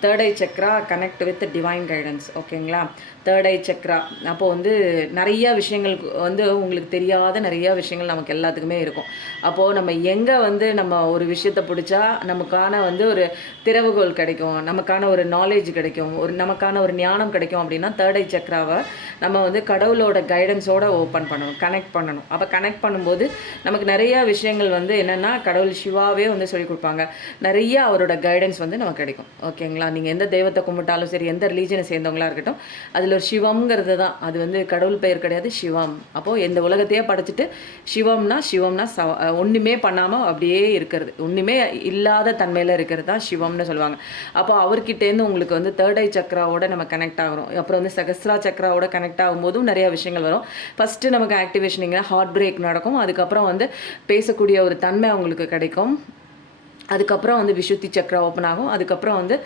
Third I Chakra connect with divine guidance. ஓகேங்களா? தேர்ட் ஐ சக்ரா அப்போது வந்து நிறைய விஷயங்கள் வந்து உங்களுக்கு தெரியாத நிறையா விஷயங்கள் நமக்கு எல்லாத்துக்குமே இருக்கும். அப்போது நம்ம எங்கே வந்து நம்ம ஒரு விஷயத்தை பிடிச்சா நமக்கான வந்து ஒரு திறவுகோல் கிடைக்கும், நமக்கான ஒரு நாலேஜ் கிடைக்கும், நமக்கான ஒரு ஞானம் கிடைக்கும் அப்படின்னா தேர்ட் ஐ சக்ராவை நம்ம வந்து கடவுளோட கைடன்ஸோடு ஓப்பன் பண்ணணும், கனெக்ட் பண்ணணும். அப்போ கனெக்ட் பண்ணும்போது நமக்கு நிறையா விஷயங்கள் வந்து என்னென்னா கடவுள் சிவாவே வந்து சொல்லிக் கொடுப்பாங்க. நிறையா அவரோட கைடன்ஸ் வந்து நமக்கு கிடைக்கும். ஓகேங்களா? நீங்கள் எந்த தெய்வத்தை கும்பிட்டாலும் சரி, எந்த ரிலீஜனை சேர்ந்தவங்களாக இருக்கட்டும், அதில் ஒரு சிவம்ங்கிறது தான், அது வந்து கடவுள் பெயர் கிடையாது, சிவம். அப்போது எந்த உலகத்தையே படைச்சிட்டு சிவம்னா ஒன்றுமே பண்ணாமல் அப்படியே இருக்கிறது, ஒன்றுமே இல்லாத தன்மையில் இருக்கிறது தான் சிவம்னு சொல்லுவாங்க. அப்போ அவர்கிட்டேருந்து உங்களுக்கு வந்து தேர்ட் ஐ சக்ராவோட நம்ம கனெக்ட் ஆகிறோம். அப்புறம் வந்து சகஸ்ரா சக்ராவோட கனெக்ட் ஆகும்போதும் நிறையா விஷயங்கள் வரும். ஃபஸ்ட்டு நமக்கு ஆக்டிவேஷனிங்க ஹார்ட் பிரேக் நடக்கும். அதுக்கப்புறம் வந்து பேசக்கூடிய ஒரு தன்மை அவங்களுக்கு கிடைக்கும். அதுக்கப்புறம் வந்து விசுத்தி சக்ரா ஓப்பன் ஆகும். அதுக்கப்புறம் வந்து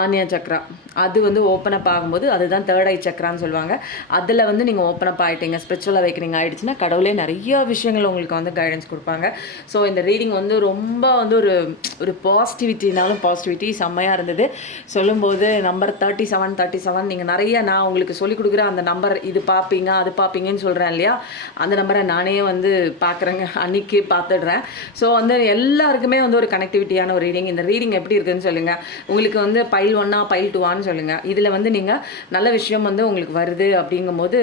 ஆன்யா சக்ரா அது வந்து ஓப்பன் அப் ஆகும்போது அதுதான் தேர்ட் ஐ சக்ரான்னு சொல்லுவாங்க. அதில் வந்து நீங்கள் ஓப்பன் அப் ஆகிட்டீங்க, ஸ்பிரிச்சுவல் அவேக்கனிங் ஆகிடுச்சுன்னா கடவுளே நிறைய விஷயங்கள் உங்களுக்கு வந்து கைடன்ஸ் கொடுப்பாங்க. ஸோ இந்த ரீடிங் வந்து ரொம்ப வந்து ஒரு பாசிட்டிவிட்டி செம்மையாக இருந்தது. சொல்லும்போது நம்பர் 37 நீங்கள் நிறைய நான் உங்களுக்கு சொல்லிக் கொடுக்குற அந்த நம்பர் இது பார்ப்பீங்க அது பார்ப்பீங்கன்னு சொல்கிறேன் இல்லையா, அந்த நம்பரை நானே வந்து பார்க்குறேங்க, அன்றைக்கி பார்த்துடுறேன். ஸோ வந்து எல்லாருக்குமே வந்து ஒரு கனெக்டிவிட்டி ஒரு ரீடிங். இந்த ரீடிங் எப்படி இருக்குதுன்னு சொல்லுங்கள். உங்களுக்கு வந்து பைல் 1 பைல் 2 சொல்லுங்கள். இதில் வந்து நீங்கள் நல்ல விஷயம் வந்து உங்களுக்கு வருது அப்படிங்கும்போது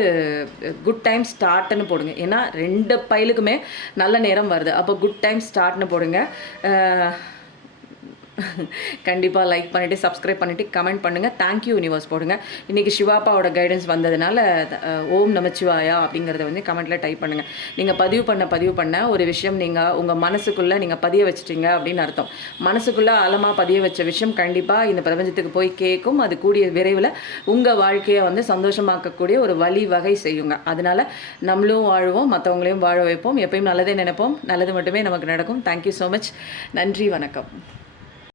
குட் டைம் ஸ்டார்ட்னு போடுங்க. ஏன்னா 2 பைலுக்குமே நல்ல நேரம் வருது. அப்போ குட் டைம் ஸ்டார்ட்னு போடுங்க. கண்டிப்பாக லைக் பண்ணிவிட்டு சப்ஸ்கிரைப் பண்ணிவிட்டு கமெண்ட் பண்ணுங்கள். தேங்க்யூ யூனிவர்ஸ் போடுங்க. இன்றைக்கி சிவாப்பாவோட கைடன்ஸ் வந்ததுனால ஓம் நமச்சிவாயா அப்படிங்கிறத வந்து கமெண்ட்டில் டைப் பண்ணுங்கள். நீங்கள் பதிவு பண்ண ஒரு விஷயம் நீங்கள் உங்கள் மனசுக்குள்ளே நீங்கள் பதிய வச்சிட்டிங்க அப்படின்னு அர்த்தம். மனசுக்குள்ளே ஆழமாக பதிய வச்ச விஷயம் கண்டிப்பாக இந்த பிரபஞ்சத்துக்கு போய் கேட்கும். அது கூடிய விரைவில் உங்கள் வாழ்க்கையை வந்து சந்தோஷமாக்கக்கூடிய ஒரு வகை செய்யுங்க. அதனால் நம்மளும் வாழ்வோம், மற்றவங்களையும் வாழ வைப்போம். எப்பயும் நல்லதே நினைப்போம், நல்லது மட்டுமே நமக்கு நடக்கும். Thank you so much. நன்றி, வணக்கம்.